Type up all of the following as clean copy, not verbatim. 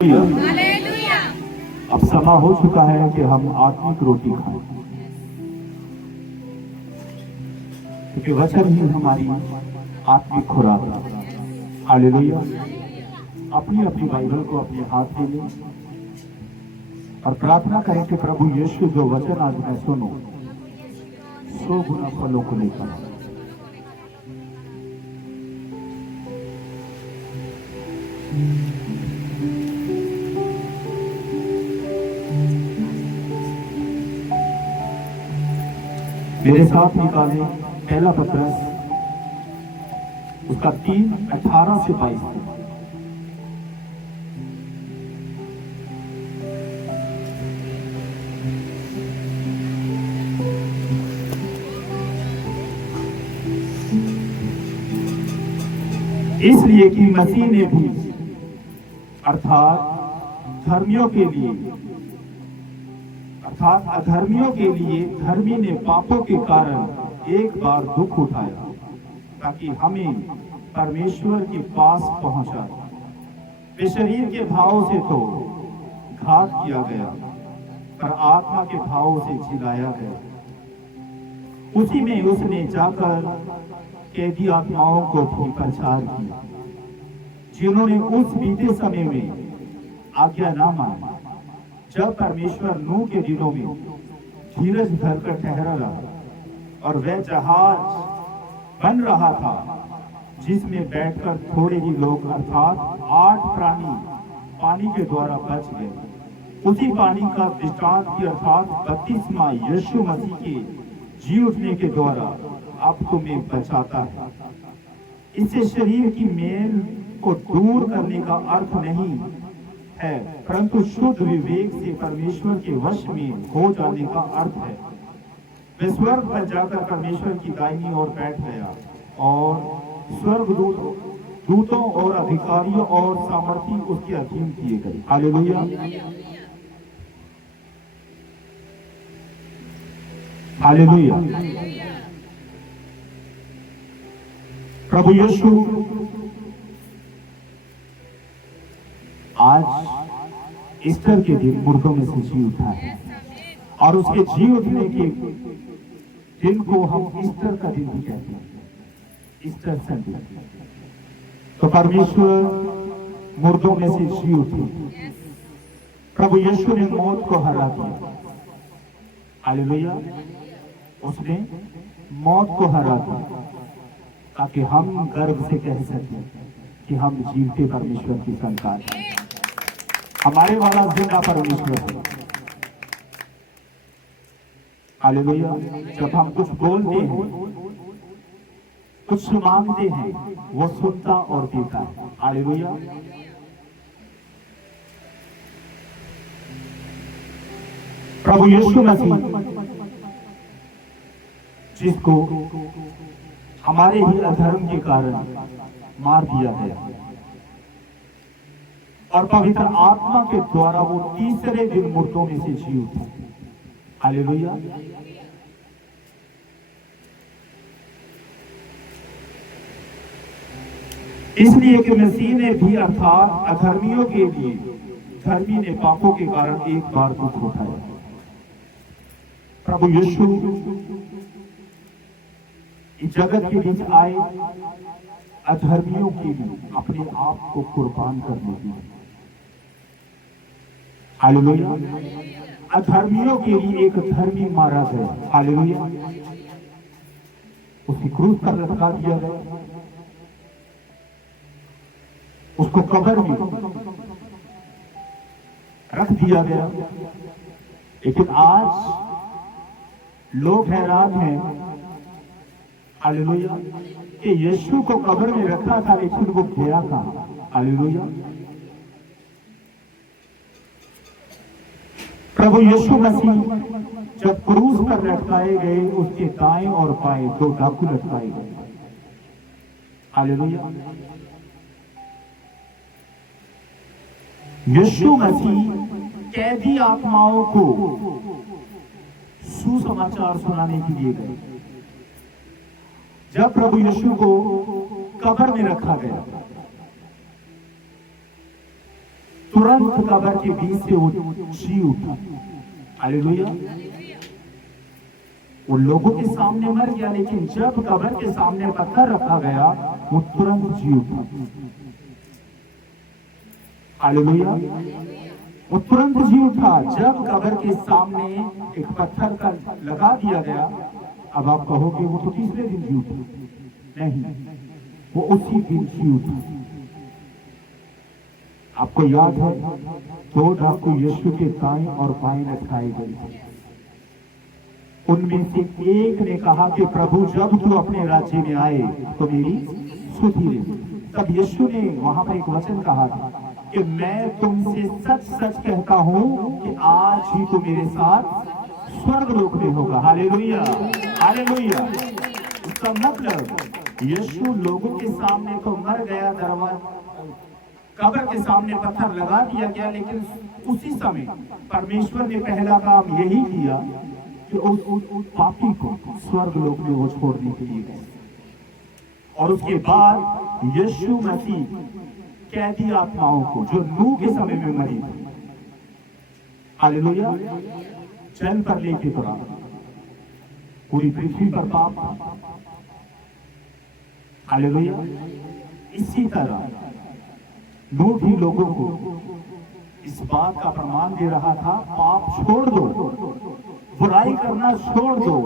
Hallelujah. अब समय हो चुका है कि हम आत्मिक रोटी खाएं, क्योंकि वचन ही हमारी आत्मिक खुराक है। हालेलुया। अपनी अपनी बाइबल को अपने हाथ में लें और प्रार्थना करें कि प्रभु यीशु जो वचन आज मैं सुनो 100 गुना फलों को लेकर आए। मेरे साथ निकाले पहला पत्रस उसका 3:18 से 22 तक। इसलिए कि मसीह ने भी अर्थात धर्मियों के लिए अर्थात अधर्मियों के लिए धर्मी ने पापों के कारण एक बार दुख उठाया, ताकि हमें परमेश्वर के पास पहुंचा। वे शरीर के भाव से तो घात किया गया, पर आत्मा के भाव से जिलाया गया। उसी में उसने जाकर कैदी आत्माओं को भी प्रचार किया, जिन्होंने उस बीते समय में आज्ञा ना मानी, जब परमेश्वर नूह के दिनों में धीरज धरकर ठहरा रहा और वह जहाज बन रहा था, जिसमें बैठकर थोड़े ही लोग अर्थात 8 प्राणी पानी के द्वारा बच गए। उसी पानी का दृष्टांत की अर्थात बपतिस्मा यीशु मसीह के जी उठने के द्वारा अब तुम्हें बचाता है। इससे शरीर की मेल को दूर करने का अर्थ नहीं है, परंतु शुद्ध विवेक से परमेश्वर के वश में हो जाने का अर्थ है। वह स्वर्ग पर जाकर परमेश्वर की दाहिनी ओर बैठ गया और स्वर्ग दूतों और अधिकारियों और सामर्थी उसके अधीन किए गए। हालेलुया। हालेलुया। प्रभु यीशु आज ईस्टर के दिन मुर्दों में से जी उठा है, और उसके जी उठने के दिन को हम ईस्टर का दिन भी कहते हैं, ईस्टर संडे। तो परमेश्वर मुर्दों में से जी उठे, प्रभु यीशु ने मौत को हरा दिया। हालेलुया। उसने मौत को हरा दिया, ताकि हम गर्व से कह सकें कि हम जीवते परमेश्वर की संतान हैं। हमारे वाला जिंदा परमेश्वर है। हालेलुया। जब हम कुछ बोलते हैं, कुछ मांगते हैं, वो सुनता और देता है। हालेलुया। प्रभु यीशु मसीह, जिसको हमारे ही अधर्म के कारण मार दिया गया, और पवित्र आत्मा के द्वारा वो तीसरे दिन मुर्दों में से जी उठा। हालेलुया। इसलिए कि मसीह ने भी अर्थात अधर्मियों के लिए धर्मी ने पापों के कारण एक बार दुख उठाया। प्रभु यीशु इस जगत के बीच आए अधर्मियों के लिए अपने आप को कुर्बान करने के लिए। हालेलुया। अधर्मियों के लिए एक धर्मी मारा गया। हालेलुया। उसकी क्रूस पर लटका दिया गया, उसको कब्र में रख दिया गया। लेकिन आज लोग हैरान हैं, हालेलुया, कि यीशु को कब्र में रखा था, लेकिन वो गया कहां? हालेलुया। प्रभु यीशु मसीह जब क्रूस पर लटकाए गए, उसके दाएं और बाएं 2 डाकू लटकाए गए। हालेलुया। यीशु मसीह कैदी आत्माओं को सुसमाचार सुनाने के लिए गए। जब प्रभु यीशु को कब्र में रखा गया, तुरंत कब्र के बीच से वो जी उठा। हालेलुया। वो लोगों के सामने मर गया, लेकिन जब कब्र के सामने पत्थर रखा गया वो तुरंत जी उठा। हालेलुया। वो तुरंत जी उठा जब कब्र के सामने एक पत्थर का लगा दिया गया। अब आप कहोगे वो तो तीसरे दिन जी उठा। नहीं, वो उसी दिन जी उठा। आपको याद है, दो डाकू यीशु के दाएं और बाएं लटकाए गए थे। उनमें से एक ने कहा कि प्रभु जब तू अपने राज्य में आए तो मेरी सुधि ले। तब यीशु ने वहां पर एक वचन कहा था कि मैं तुमसे सच सच कहता हूं कि आज ही तू मेरे साथ स्वर्ग लोक में होगा। Hallelujah, hallelujah. इसका मतलब यीशु लोगों के सामने तो मर गया, दरवाजा कब्र के सामने पत्थर लगा दिया गया, लेकिन उसी समय परमेश्वर ने पहला काम यही किया कि उस पापी को स्वर्ग लोक में वो छोड़ने के लिए गए। और उसके बाद यीशु मसीह कैदी आत्माओं को जो नूह के समय में मरी थी, हालेलुया, जल पर लेके तो पूरी पृथ्वी पर पाप, हालेलुया। इसी तरह नूह भी लोगों को इस बात का प्रमाण दे रहा था, पाप छोड़ दो, बुराई करना छोड़ दो,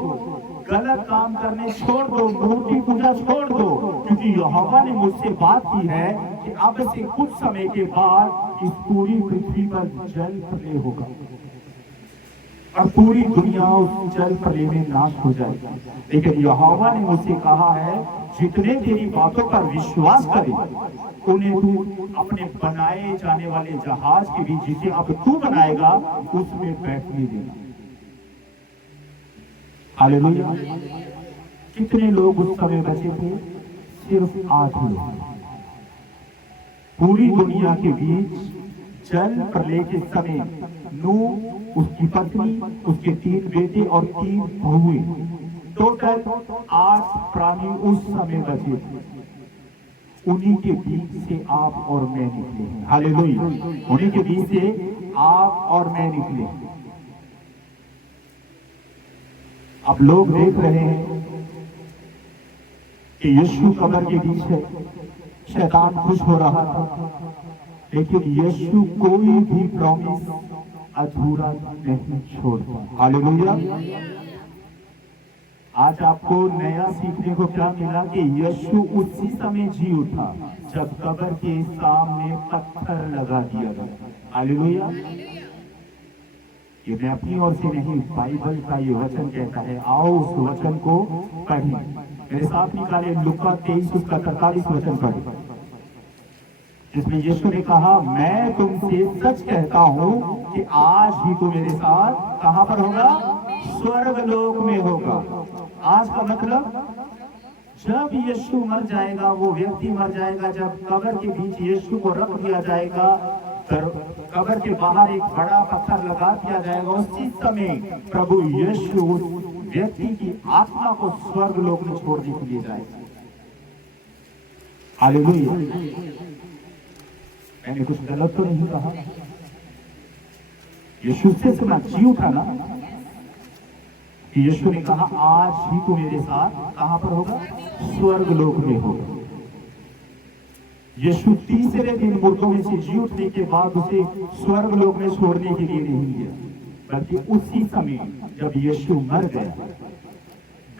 गलत काम करने छोड़ दो, मूर्ति पूजा छोड़ दो, क्योंकि यहोवा ने मुझसे बात की है कि अब से कुछ समय के बाद इस पूरी पृथ्वी पर जल प्रलय होगा और पूरी दुनिया उस जल प्रलय में नाश हो जाएगी। लेकिन यहोवा ने मुझसे कहा है, जितने तेरी बातों पर विश्वास करे उन्हें तू अपने बनाए जाने वाले जहाज के बीच, जिसे अब तू बनाएगा, उसमें बैठने देना। हालेलुया। कितने लोग उस समय बचे थे? सिर्फ 8 लोग। पूरी दुनिया के बीच जल प्रलय के समय नूह, उसकी पत्नी, उसके 3 बेटे और 3 बहुएं, टोटल 8 प्राणी उस समय बचे थे। उन्हीं के बीच से आप और मैं निकले हैं। हालेलुया। उन्हीं के बीच से आप और मैं निकले। अब लोग देख रहे हैं कि यीशु कब्र के बीच है, शैतान खुश हो रहा था, लेकिन यीशु कोई भी प्रॉमिस अधूरा नहीं छोड़ता। हालेलुया। आज आपको नया सीखने को क्या मिला कि यीशु उसी समय जी उठा जब कब्र के सामने पत्थर लगा दिया गया। हालेलुया। ये मैं अपनी ओर से नहीं, बाइबल का ये वचन कहता है। आओ उस वचन को पढ़ें। मेरे साथ निकाले लुका 23 उसका 43 वचन पढ़ें, जिसमें यीशु ने कहा, मैं तुमसे सच कहता हूं कि आज ही तू मेरे साथ कहां पर होगा? स्वर्ग लोक में होगा। आज का मतलब, जब यीशु मर जाएगा, वो व्यक्ति मर जाएगा, जब कब्र के बीच यीशु को रख दिया जाएगा, कब्र के बाहर एक बड़ा पत्थर लगा दिया जाएगा, उसी समय प्रभु यीशु उस व्यक्ति की आत्मा को स्वर्ग लोक में छोड़ने के लिए जाएगा। हालेलुया। मैंने कुछ गलत तो नहीं कहा? यीशु से सुना, जी उठा ना, कि यीशु ने कहा, आज ही तू मेरे साथ कहां पर होगा? स्वर्ग लोक में होगा। यीशु तीसरे दिन मुर्दों में से जी उठने के बाद उसे स्वर्ग लोक में छोड़ने के लिए नहीं गया, बल्कि उसी समय जब यीशु मर गया,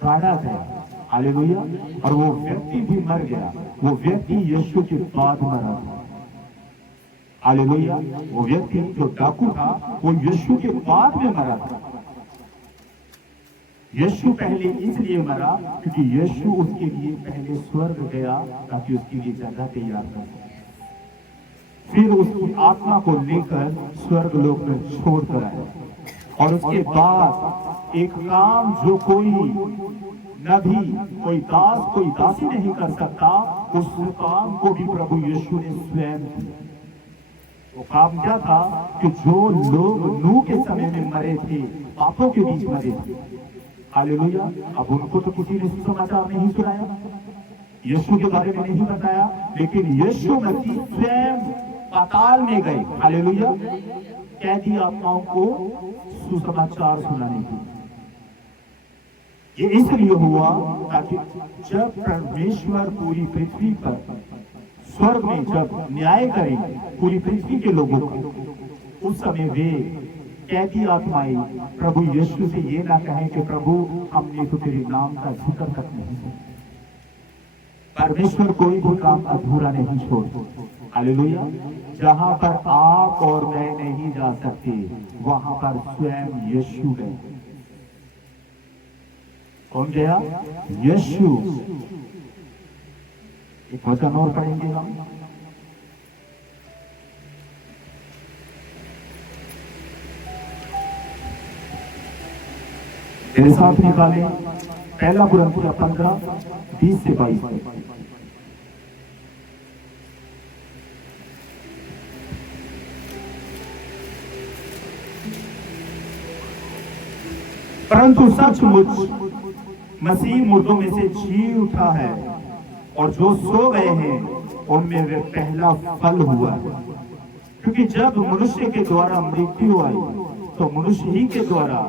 गाड़ा गया, हालेलुया, और वो व्यक्ति भी मर गया। वो व्यक्ति यीशु के बाद मरा था। हालेलुया। वो व्यक्ति जो डाकू था, वो यीशु के बाद में मरा था। यीशु पहले इसलिए मरा क्योंकि यीशु उसके लिए पहले स्वर्ग गया ताकि उसके लिए जगह तैयार कर, फिर उसकी आत्मा को लेकर स्वर्ग लोक में छोड़ कर आया। और उसके बाद एक काम जो कोई नबी, कोई दास, कोई दासी नहीं कर सकता, उस काम को भी प्रभु यीशु ने स्वयं किया। वो काम क्या था कि जो लोग नूह के समय में मरे थे, पापों के बीच मरे थे, हालेलुया, अब उनको तो किसी ने सुसमाचार नहीं सुनाया, यीशु के बारे में नहीं बताया, लेकिन यीशु मसीह स्वयं पाताल में गए, हालेलुया, कैदी आत्माओं को सुसमाचार सुनाने के। ये इसलिए हुआ ताकि जब परमेश्वर पूरी पृथ्वी पर स्वर्ग में जब न्याय करें पूरी पृथ्वी के लोगों का, उस समय वे कैदी आत्माएं प्रभु यीशु से ये ना कहें कि प्रभु हमने तो तेरे नाम का जिक्र तक नहीं किया। परमेश्वर कोई भी काम अधूरा नहीं छोड़ता, हालेलुया। जहां पर आप और मैं नहीं जा सकते, वहां पर स्वयं यीशु गए। कौन गया? यीशु। एक वचन और पढ़ेंगे हम, मेरे साथ निकाले पहला कुरिन्थियों 15:20 से 22। परंतु सचमुच मसीह मुर्दों में से जी उठा है, और जो सो गए हैं उनमें वे पहला फल हुआ है। क्योंकि जब मनुष्य के द्वारा मृत्यु आई, तो मनुष्य ही के द्वारा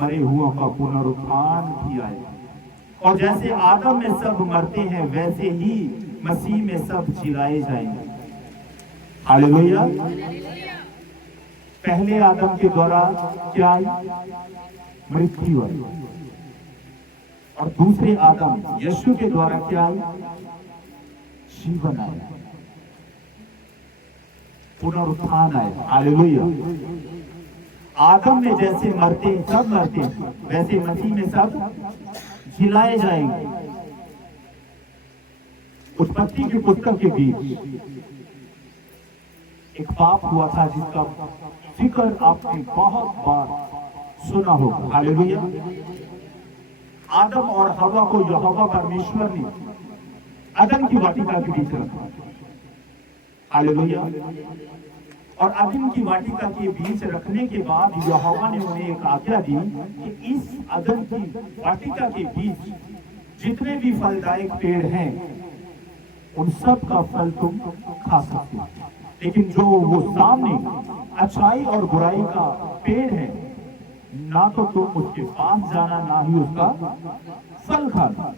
मरे हुओं का पुनरुत्थान भी आया। और जैसे आदम में सब मरते हैं, वैसे ही मसीह में सब जिलाए जाएंगे। हालेलुया। पहले आदम के द्वारा क्या आई? मृत्यु आई। और दूसरे आदम यीशु के द्वारा क्या आई? जीवन आया, पुनरुत्थान आया। हालेलुया। आदम में जैसे मरते सब मरते हैं, वैसे मसीह में सब जिलाए जाएंगे। उत्पत्ति की पुस्तक के बीच एक पाप हुआ था जिसका जिक्र आपने बहुत बार सुना होगा। हालेलुया। आदम और हवा को यहोवा परमेश्वर ने अदन की वाटिका के बीच रखा। हालेलुया। और अदन की वाटिका के बीच रखने के बाद यहोवा ने उन्हें एक आज्ञा दी कि इस अदन की वाटिका के बीच जितने भी फलदायक पेड़ हैं, उन सब का फल तुम खा सकते हो, लेकिन जो वो सामने अच्छाई और बुराई का पेड़ है, ना तो तुम उसके पास जाना, ना ही उसका फल खाना।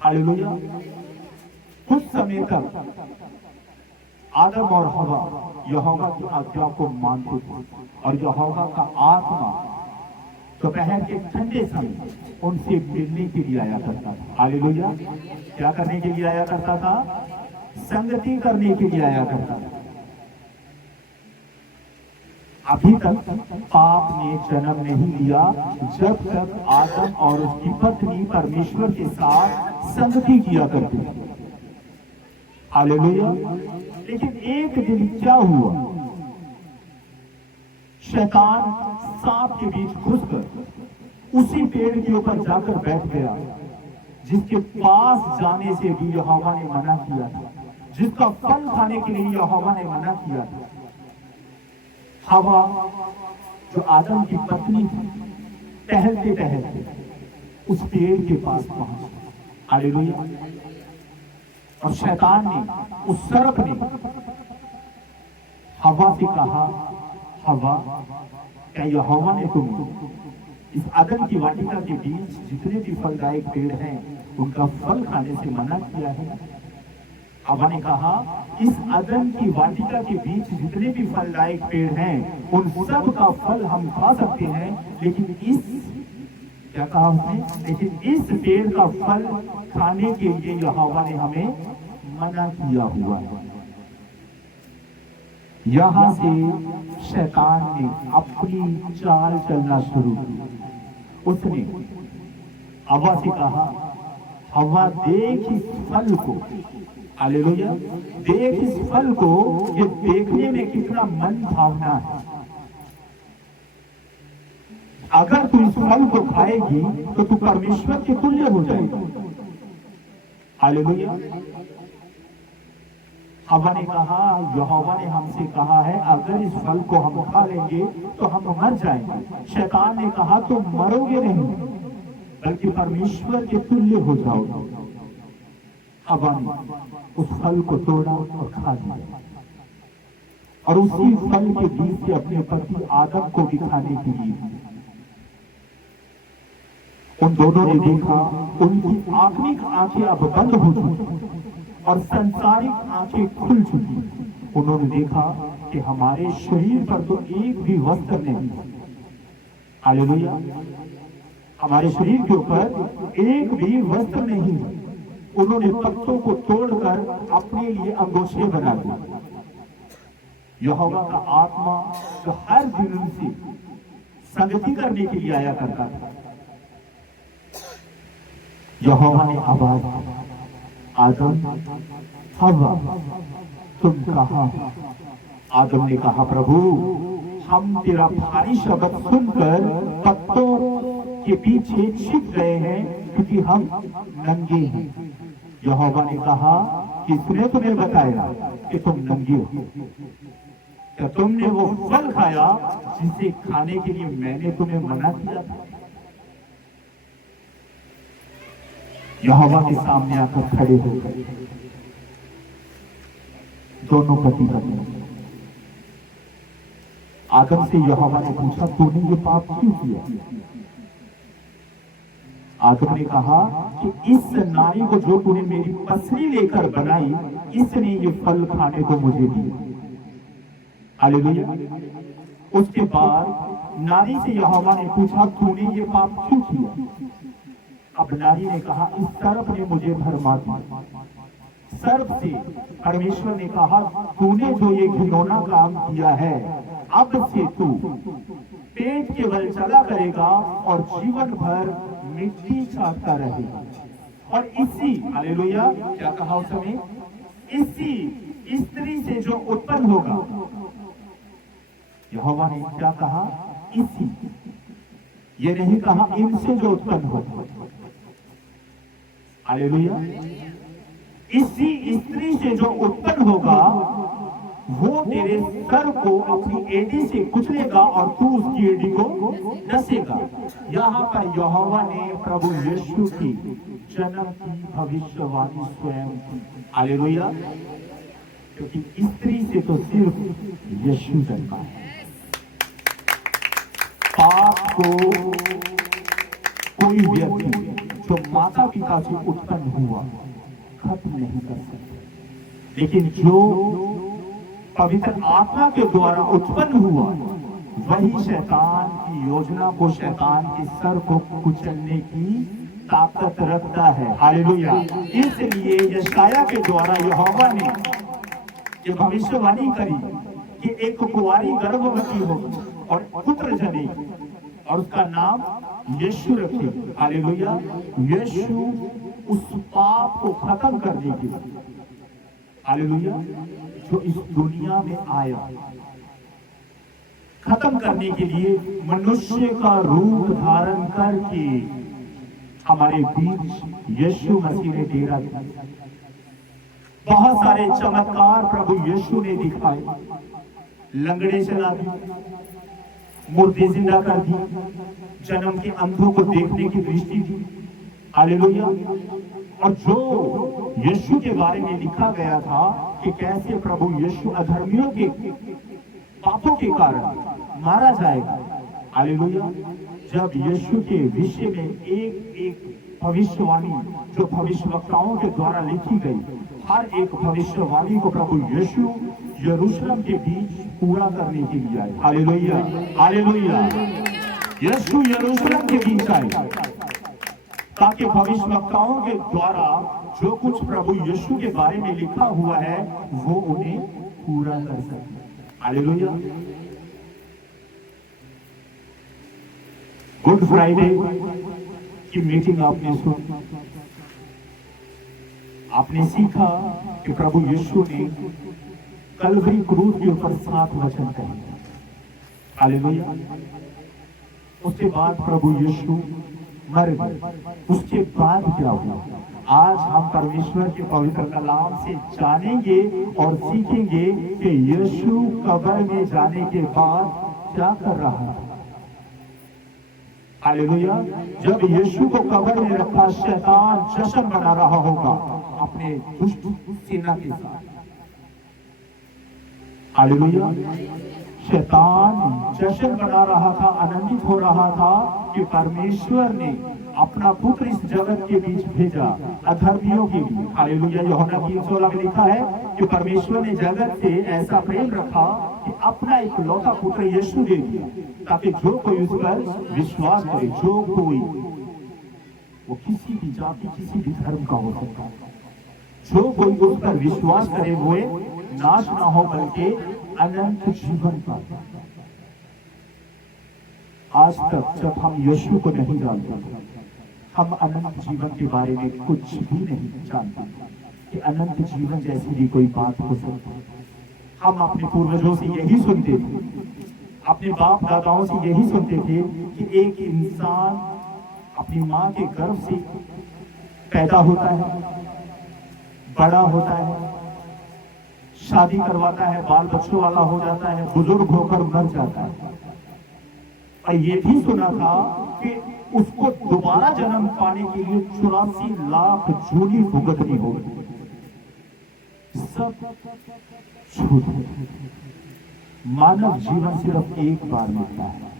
हालेलुया। कुछ समय तक आदम और हवा यहोवा की आज्ञा को मानते थे, और यहोवा का आत्मा दोपहर के ठंडे समय उनसे मिलने के लिए आया करता था। हालेलुया। क्या करने के लिए आया करता था? संगति करने के लिए आया करता था। अभी तक पाप ने जन्म नहीं लिया जब तक आदम और उसकी पत्नी परमेश्वर के साथ संगति किया करते थे। हालेलुया। लेकिन एक दिन क्या हुआ? शैतान सांप के बीच घुसकर उसी पेड़ के ऊपर जाकर बैठ गया जिसके पास जाने से भी यहोवा ने मना किया था, जिसका फल खाने के लिए यहोवा ने मना किया था। हवा जो आदम की पत्नी थी, टहलते टहलते उस पेड़ के पास पहुंची। हालेलुया। और शैतान ने, उस सर्प ने हवा से कहा, हवा, क्या यहोवा ने तुम्हें इस अदन की वाटिका के बीच जितने भी फलदायक पेड़ हैं उनका फल खाने से मना किया है? हवा ने कहा, इस अदन की वाटिका के बीच जितने भी फलदायक पेड़ हैं उन सब का फल हम खा सकते हैं, लेकिन इस, क्या कहा उसने? लेकिन इस पेड़ का फल खाने के लिए यहोवा ने हमें मना किया हुआ है। यहां से शैतान ने अपनी चाल चलना शुरू की। उसने हवा से कहा, हवा देख इस फल को, हालेलुया, देख इस फल को, ये देखने में कितना मन भावना है। अगर तू इस फल को खाएगी तो तू परमेश्वर के तुल्य हो जाएगी। हालेलुया। हवा ने कहा, यहोवा ने हमसे कहा है अगर इस फल को हम खा लेंगे तो हम मर जाएंगे। शैतान ने कहा, तुम मरोगे नहीं बल्कि परमेश्वर के तुल्य हो जाओगे। हवा ने उस फल को तोड़ा और खा लिया। और उसी फल के बीच से अपने पति आदम को दिखाने के लिए उन दोनों ने देखा, उनकी आत्मिक आंखें अब बंद हो चुकी और संसारिक आंखें खुल चुकी। उन्होंने देखा कि हमारे शरीर पर तो एक भी वस्त्र नहीं। हालेलुया। हमारे शरीर के ऊपर एक भी वस्त्र नहीं। उन्होंने पत्तों को तोड़कर अपने लिए अंगोछे बना दिए। यहोवा का आत्मा जो हर दिन उनसे संगति करने के लिए आया करता था, यहोवा ने आवाज, आदम, हव्वा, तुम कहां? आदम ने कहा, प्रभु, हम तेरा भारी शब्द सुनकर पत्तों के पीछे छिप गए हैं, क्योंकि हम नंगे हैं। यहोवा ने कहा, किसने तुम्हें बताया कि तुम नंगे हो? क्या तुमने वो फल खाया जिसे खाने के लिए मैंने तुम्हें मना किया था? यहोवा के सामने आकर खड़े हो गए दोनों पति पत्नी। आदम से यहोवा ने पूछा, तूने ये पाप क्यों किया? आदम ने कहा कि इस नारी को जो तूने मेरी पसली लेकर बनाई, इसने ये फल खाने को मुझे दिया। हालेलुया। उसके बाद नारी से यहोवा ने पूछा, तूने ये पाप क्यों किया? अब नारी ने कहा, इस सर्प ने मुझे भरमा दिया। सर्प से परमेश्वर ने कहा, तूने जो ये घिनौना काम किया है, अब से तू पेट के बल चला करेगा और जीवन भर मिट्टी चाटता रहेगा। और इसी, हालेलुया, क्या कहा उस समय? इसी स्त्री से जो उत्पन्न होगा, यहोवा ने क्या कहा? इसी, ये नहीं कहा इनसे जो उत्पन्न होगा। हालेलुया। इसी स्त्री से जो उत्पन्न होगा, वो तेरे सर को अपनी एड़ी से कुचलेगा और तू उसकी एड़ी को डसेगा। यहाँ पर यहोवा ने प्रभु यीशु की जन्म की भविष्यवाणी स्वयं की। हालेलुया। क्योंकि स्त्री से तो सिर्फ यीशु जन्मा है। पाप को कोई व्यक्ति जो माता पिता से उत्पन्न हुआ खत्म नहीं कर सकता, लेकिन जो पवित्र आत्मा के द्वारा उत्पन्न हुआ, वही शैतान की योजना को, शैतान के सर को कुचलने की ताकत रखता है। हालेलुया। इसलिए यशाया के द्वारा यहोवा ने ये भविष्यवाणी करी कि एक कुंवारी गर्भवती होगी और पुत्र जनेगी और उसका नाम यीशु रखेगी। हालेलुया। यीशु उस पाप को खत्म करने के लिए, हालेलुया, जो इस दुनिया में आया, खत्म करने के लिए मनुष्य का रूप धारण करके हमारे बीच यीशु मसीह ने डेरा दिया। बहुत सारे चमत्कार प्रभु यीशु ने दिखाए। लंगड़े चला दिए, मुर्दे जिंदा कर दिए, जन्म के अंधों को देखने की दृष्टि दी। हालेलुया। और जो यीशु के बारे में लिखा गया था कि कैसे प्रभु यीशु अधर्मियों के पापों के कारण मारा जाएगा। हालेलुया। जब यीशु के विषय में एक एक भविष्यवाणी जो भविष्यवक्ताओं के द्वारा लिखी गई, हर एक भविष्यवाणी को प्रभु यीशु यरूशलेम के बीच पूरा करने के लिए आए। हालेलुया। हालेलुया। यीशु यरूशलेम के बीच आए ताकि भविष्यवक्ताओं के द्वारा जो कुछ प्रभु यीशु के बारे में लिखा हुआ है वो उन्हें पूरा कर सके। हालेलुया। गुड फ्राइडे की मीटिंग आपने सुनी, आपने सीखा कि प्रभु यीशु ने कलवरी क्रूस के ऊपर 7 वचन कहे। हालेलुया। उसके बाद प्रभु यीशु मर गए। उसके बाद क्या हुआ? आज हम परमेश्वर के पवित्र कलाम से जानेंगे और सीखेंगे कि यीशु कब्र में जाने के बाद क्या कर रहा था। हालेलुया। जब यीशु को कब्र में रखा, शैतान जश्न मना रहा होगा अपने दुष्ट सेना के साथ। हालेलुया। शैतान जश्न मना रहा था, आनंदित हो रहा था कि परमेश्वर ने अपना पुत्र इस जगत के बीच भेजा अधर्मियों के लिए। हालेलुया। यूहन्ना 3:16 में लिखा है कि परमेश्वर ने जगत से ऐसा प्रेम रखा कि अपना एक लौता पुत्र यीशु दे दिया, ताकि जो कोई उस पर विश्वास करे, जो कोई, वो किसी भी जाति किसी भी धर्म का हो सकता है, जो कोई उस पर विश्वास करे वो नाश ना हो बल्कि अनंत जीवन का। आज तक जब हम यीशु को नहीं जानते, हम अनंत जीवन के बारे में कुछ भी नहीं जानते कि अनंत जीवन जैसी भी कोई बात हो सकती है। हम अपने पूर्वजों से यही सुनते थे, अपने बाप दादाओं से यही सुनते थे कि एक इंसान अपनी मां के गर्भ से पैदा होता है, बड़ा होता है, शादी करवाता है, बाल बच्चों वाला हो जाता है, बुजुर्ग होकर मर जाता है। और ये भी सुना था कि उसको दोबारा जन्म पाने के लिए 84 लाख जूनी भुगतनी होगी। सब झूठ है। मानव जीवन सिर्फ एक बार मिलता है।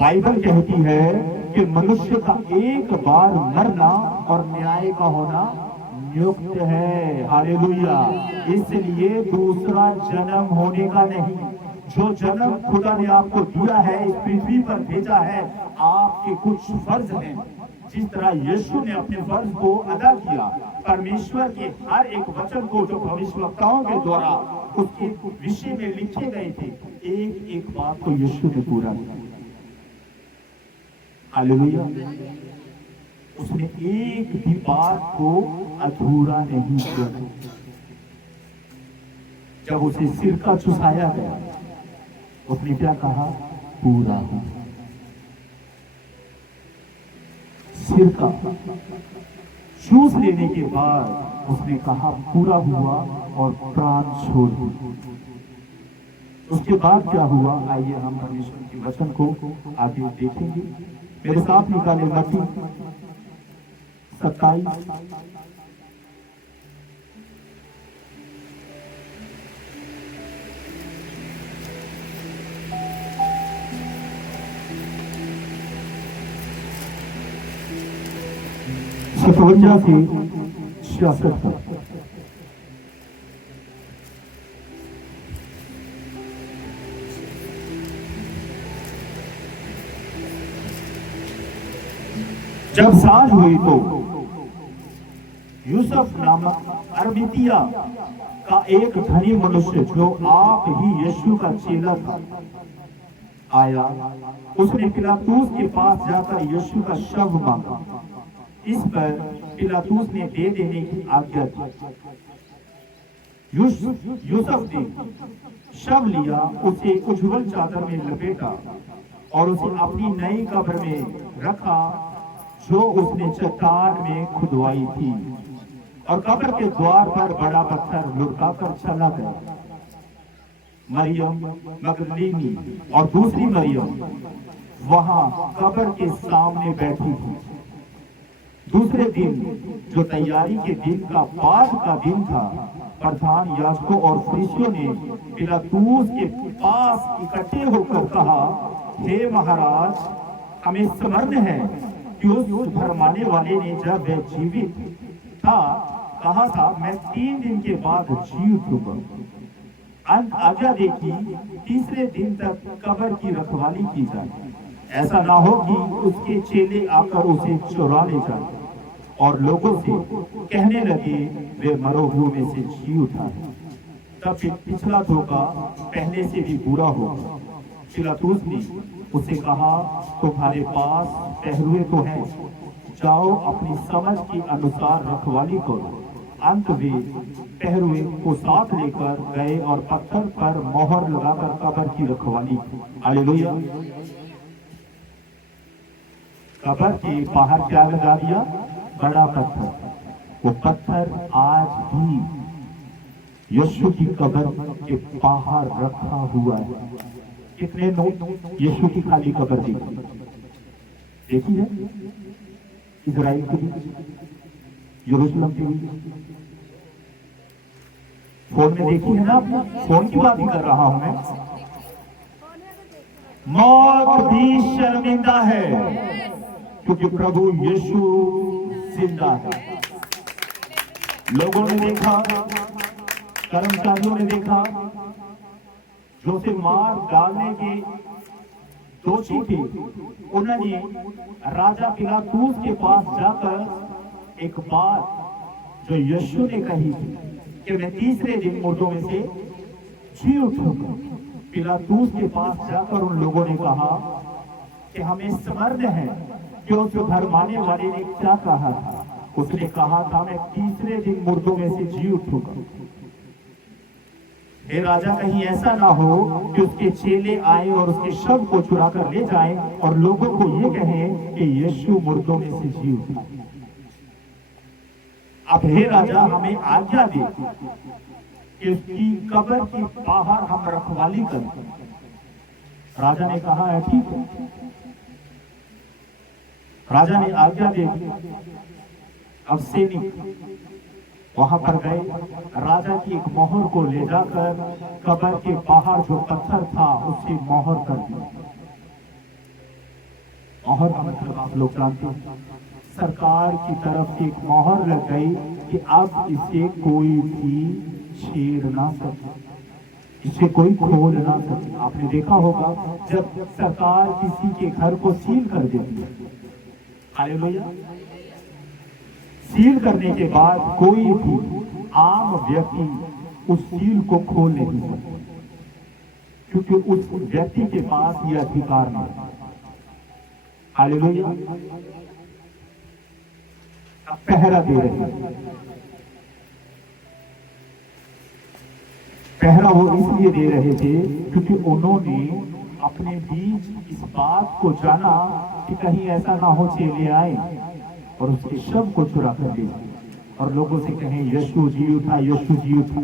बाइबल कहती है कि मनुष्य का एक बार मरना और न्याय का होना नियुक्त है। हालेलुया। इसलिए दूसरा जन्म होने का नहीं। जो जन्म खुदा ने आपको दिया है, इस पृथ्वी पर भेजा है, आपके कुछ फर्ज हैं। जिस तरह यीशु ने अपने फर्ज को अदा किया, परमेश्वर के हर एक वचन को जो भविष्यवक्ताओं के द्वारा उसके विषय में लिखे गए थे, एक एक बात को यीशु ने पूरा किया। हालेलुया। उसने एक भी बात को अधूरा नहीं किया। जब उसे सिर का चुसाया गया, उसने क्या कहा? पूरा हो। सिर का चूस लेने के बाद उसने कहा पूरा हुआ और प्राण छोड़ दिए। उसके बाद क्या हुआ? आइए हम परमेश्वर के वचन को आगे देखेंगे। मेरे साथ निकाले मत्ती 27 57 से 66 तक। जब सांझ हुई तो यूसुफ नामक अरबितिया का एक धनी मनुष्य, जो आप ही यीशु का चेला था, आया। उसने पिलातुस के पास जाकर यीशु का शव मांगा। इस पर पिलातुस ने दे देने की आज्ञा दी। यूसुफ ने शव लिया, उसे उज्जवल चादर में लपेटा और उसे अपनी नई कब्र में रखा, जो उसने चट्टान में खुदवाई थी, और कब्र के द्वार पर बड़ा पत्थर लुढ़काकर चला गया। मरियम मगदलीनी और दूसरी मरियम वहां कब्र के सामने बैठी थी। दूसरे दिन, जो तैयारी के दिन का बाद का दिन था, प्रधान याजकों और फरीसियों ने पिलातुस के पास इकट्ठे होकर कहा, हे महाराज, हमें स्मरण है कि उस भरमाने वाले ने जब वह जीवित था कहा था, मैं 3 दिन के बाद जी उठूंगा। अंत आज्ञा देखी, तीसरे दिन तक कब्र की रखवाली की जाए, ऐसा ना हो कि उसके चेले आकर उसे चुरा ले जाए और लोगों से कहने लगे, वे मरो हुए में से जी उठा। तब पिछला धोखा पहले से भी बुरा होगा। पिलातुस ने उसे कहा, तुम्हारे पास पहरुए तो हैं, जाओ अपनी समझ के अनुसार रखवाली करो। अंत वे पहरुए को साथ लेकर गए और पत्थर पर मोहर लगाकर कब्र की रखवाली की। हालेलुया। कब्र के बाहर क्या लगा दिया? बड़ा पत्थर। वो पत्थर आज भी यीशु की कब्र के बाहर रखा हुआ है। कितने लोग यीशु की खाली कब्र देखी है? इजराइल के बीच, यरूशलेम के बीच। फोन में देखी है ना, फोन की बात ही कर रहा हूं मैं। मौत भी शर्मिंदा है क्योंकि प्रभु यीशु जिंदा है। लोगों ने देखा, कर्मचारियों ने देखा, जो उसे मार डालने के दोषी थे, उन्होंने राजा पिलातूस के पास जाकर एक बात जो यीशु ने कही थी कि मैं तीसरे दिन मुर्दों में से जी उठूंगा। पिलातूस के पास जाकर उन लोगों ने कहा कि हमें स्मरण है कि उस भरमाने वाले ने क्या कहा था। उसने कहा था मैं तीसरे दिन मुर्दों में से जी उठूंगा। हे राजा, कहीं ऐसा ना हो कि उसके चेले आए और उसके शव को चुरा कर ले जाएं और लोगों को ये कहें कि यीशु मुर्दों में से जी उठा। अब हे राजा, हमें आज्ञा दे कि उसकी कब्र के बाहर हम रखवाली करें। राजा ने कहा है ठीक है। राजा ने आज्ञा दे दी। अब सैनिक वहां पर गए, राजा की एक मोहर को ले जाकर कब्र के बाहर जो पत्थर था उसकी मोहर कर दी। मोहर का मतलब आप लोग जानते हैं, सरकार की तरफ से एक मोहर लग गई कि अब इसे कोई भी छेड़ ना सके, इसे कोई खोल ना सके। आपने देखा होगा जब सरकार किसी के घर को सील कर देती है, हालेलुया, सील करने के बाद कोई भी आम व्यक्ति उस सील को खोल नहीं सकता, क्योंकि उस व्यक्ति के पास यह अधिकार नहीं। हालेलुया। अब पहरा दे रहे हैं। पहरा वो इसलिए दे रहे थे क्योंकि उन्होंने अपने बीच इस बात को जाना कि कहीं ऐसा ना हो चेले आए और उसके शव को चुरा कर ले और लोगों से कहें यीशु जी उठा, यीशु जी उठा।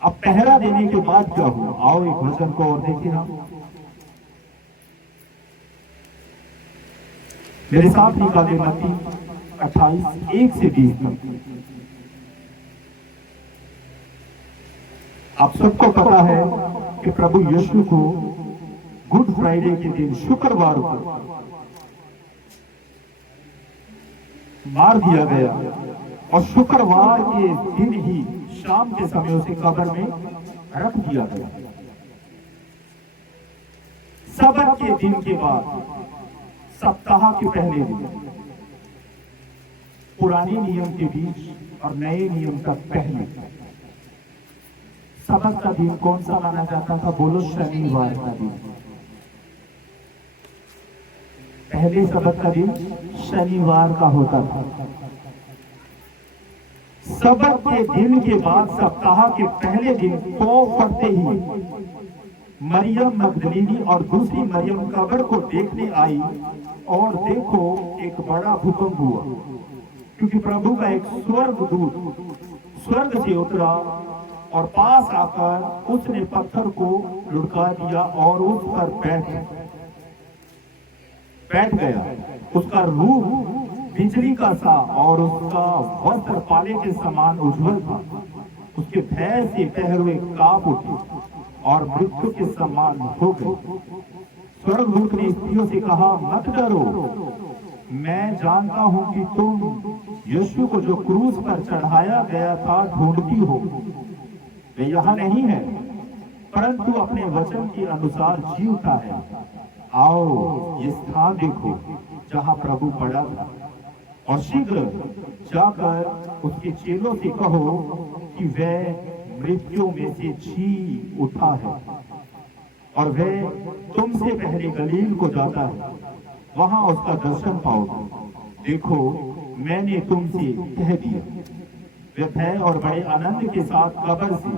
अब पहरा देने के बाद क्या हुआ, आओ एक वचन को और देखें हम। मेरे साथ निकाले मत्ती 28:1-20 तक। आप सबको पता है कि प्रभु यीशु को गुड फ्राइडे के दिन, शुक्रवार को मार दिया गया और शुक्रवार के दिन ही शाम के समय उसे कब्र में रख दिया गया। सब्त के दिन के बाद, सप्ताह के पहले दिन, पुराने नियम के बीच और नए नियम का पहले सब्त का दिन कौन सा माना जाता था? बोलो, शनिवार का दिन। पहले सब्त का दिन शनिवार का होता था। सब्त के दिन के बाद सप्ताह के पहले दिन को पड़ते ही मरियम मगदलीनी और दूसरी मरियम कब्र को देखने आई और देखो एक बड़ा भूकंप हुआ, क्योंकि प्रभु का एक स्वर्गदूत स्वर्ग से उतरा और पास आकर उसने पत्थर को लुढ़का दिया और उस पर बैठ गया। उसका रूप बिजली का सा और उसका वस्त्र पाले के समान उज्जवल था। उसके भय से पहरुए कांप उठे और मृत्यु के समान हो गए। स्वर्गदूत ने स्त्रियों से कहा, मत डरो, मैं जानता हूं कि तुम यीशु को जो क्रूस पर चढ़ाया गया था ढूंढती हो। वे यहाँ नहीं है, परंतु अपने वचन के अनुसार जी उठा है। आओ ये स्थान देखो जहाँ प्रभु पड़ा था, और शीघ्र जाकर उसके चेलों से कहो कि वह मृत्यु में से जी उठा है और वह तुमसे पहले गलील को जाता है, वहां उसका दर्शन पाओगे। देखो मैंने तुमसे कह दिया। वे भय और बड़े आनंद के साथ कब्र से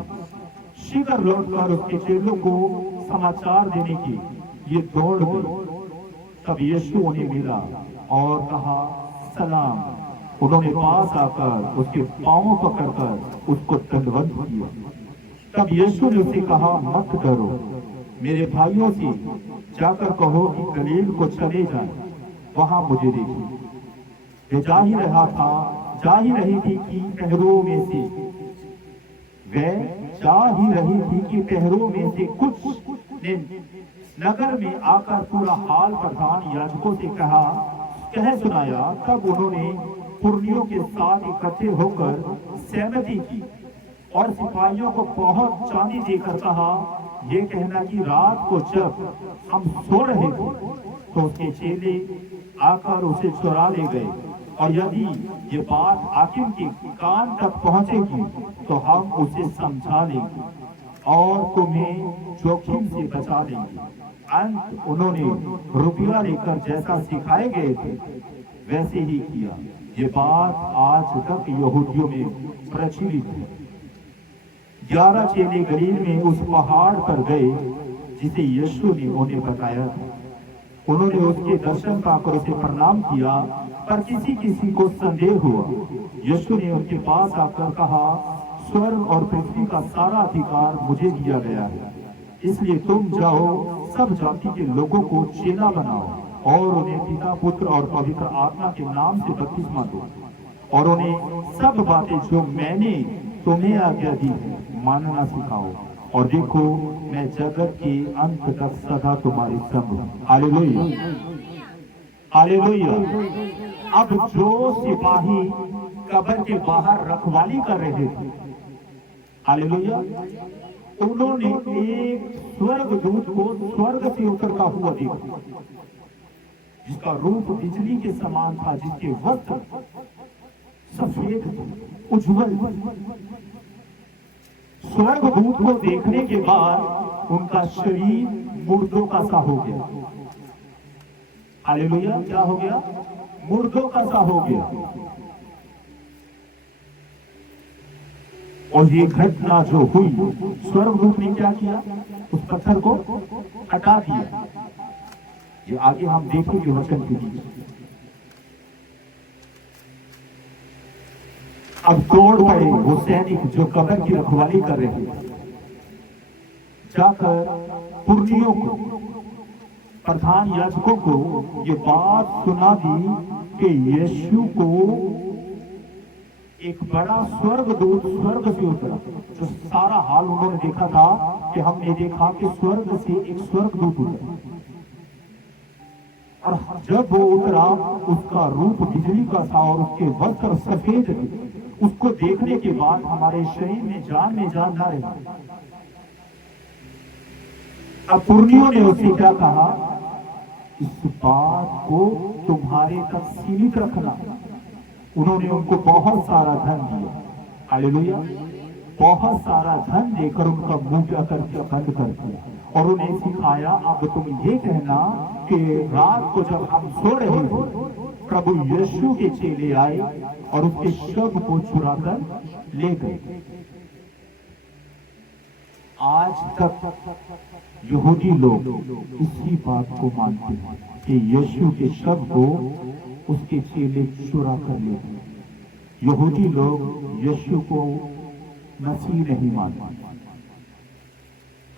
शीघ्र लौटकर उसके चेलों को समाचार देने की ये दौड़ गए। तब यीशु उन्हें मिला और कहा, सलाम। उन्होंने पास आकर उसके पांव पकड़कर उसको दंडवत किया। तब यीशु ने उसे कहा, मत डरो, मेरे भाइयों से जाकर कहो कि गलील को चले जाएं, वहां मुझे देखिए। वे जा ही रही थी कि पहरुओं में से वह जा ही रही थी कि पहरों में से कुछ ने नगर में आकर पूरा हाल प्रधान याजकों से कह सुनाया। तब उन्होंने पुरनियों के साथ इकट्ठे होकर सहमति की और सिपाहियों को बहुत चांदी देकर कहा, ये कहना कि रात को जब हम सो रहे थे तो उसके चेले आकर उसे चुरा ले गए, और यदि ये बात हाकिम के कान तक पहुंचेगी तो हम उसे समझा लेंगे और तुम्हें जोखिम से बचा लेंगे। अंत उन्होंने रुपया लेकर जैसा सिखाए गए थे वैसे ही किया। ये बात आज तक यहूदियों में प्रचलित है। 11 चेले गलील में उस पहाड़ पर गए जिसे यीशु ने उन्हें बताया था। उन्होंने उसके दर्शन पाकर उसे प्रणाम किया, पर किसी को संदेह हुआ। यीशु ने उनके पास आकर कहा, स्वर्ग और पृथ्वी का सारा अधिकार मुझे दिया गया है, इसलिए तुम जाओ, सब जाति के लोगों को चेला बनाओ और उन्हें पिता, पुत्र और पवित्र आत्मा के नाम से बपतिस्मा दो, और उन्हें सब बातें जो मैंने तुम्हें आज्ञा दी है मानना सिखाओ, और देखो मैं जगत के अंत तक सदा तुम्हारे संग हूं। Hallelujah, hallelujah. अब जो सिपाही कब्र के बाहर रखवाली कर रहे थे, हालेलुया, उन्होंने एक स्वर्गदूत को स्वर्ग से उतरता हुआ देखा, जिसका रूप बिजली के समान था, जिसके वस्त्र सफेद उज्जवल। स्वर्गदूत को देखने के बाद उनका शरीर मुर्दों का सा हो गया। हालेलुया, क्या हो गया? मुर्दों का सा हो गया। और ये घटना जो हुई, स्वर्गदूत ने क्या किया? उस पत्थर को हटा दिया। ये आगे हम देखेंगे वचन के बीच। अब दौड़ पड़े वो सैनिक जो कब्र की रखवाली कर रहे थे, जाकर पुरनियों को, प्रधान याजकों को ये बात सुना दी कि यीशु को एक बड़ा स्वर्गदूत स्वर्ग से उतरा। जो सारा हाल उन्होंने देखा था कि हमने देखा कि स्वर्ग से एक स्वर्गदूत उतरा, और जब वो उतरा उसका रूप बिजली का था और उसके वस्त्र सफेद थे। उसको देखने के बाद हमारे शरीर में जान ना रही। अब पुरनियों ने उससे क्या कहा? इस बात को तुम्हारे तक सीमित रखना। उन्होंने उनको बहुत सारा धन दिया। हालेलुया, बहुत सारा धन देकर उनका मुंह जाकर बंद कर दिया, और उन्हें सिखाया, अब तुम ये कहना कि रात को जब हम सो रहे थे प्रभु यीशु के चेले आए और उसके शव को चुराकर ले गए। आज तक यहूदी लोग इसी बात को मानते हैं कि यीशु के शव को उसके चेले चुरा कर ले गए। यहूदी लोग यीशु को मसीह नहीं मानते।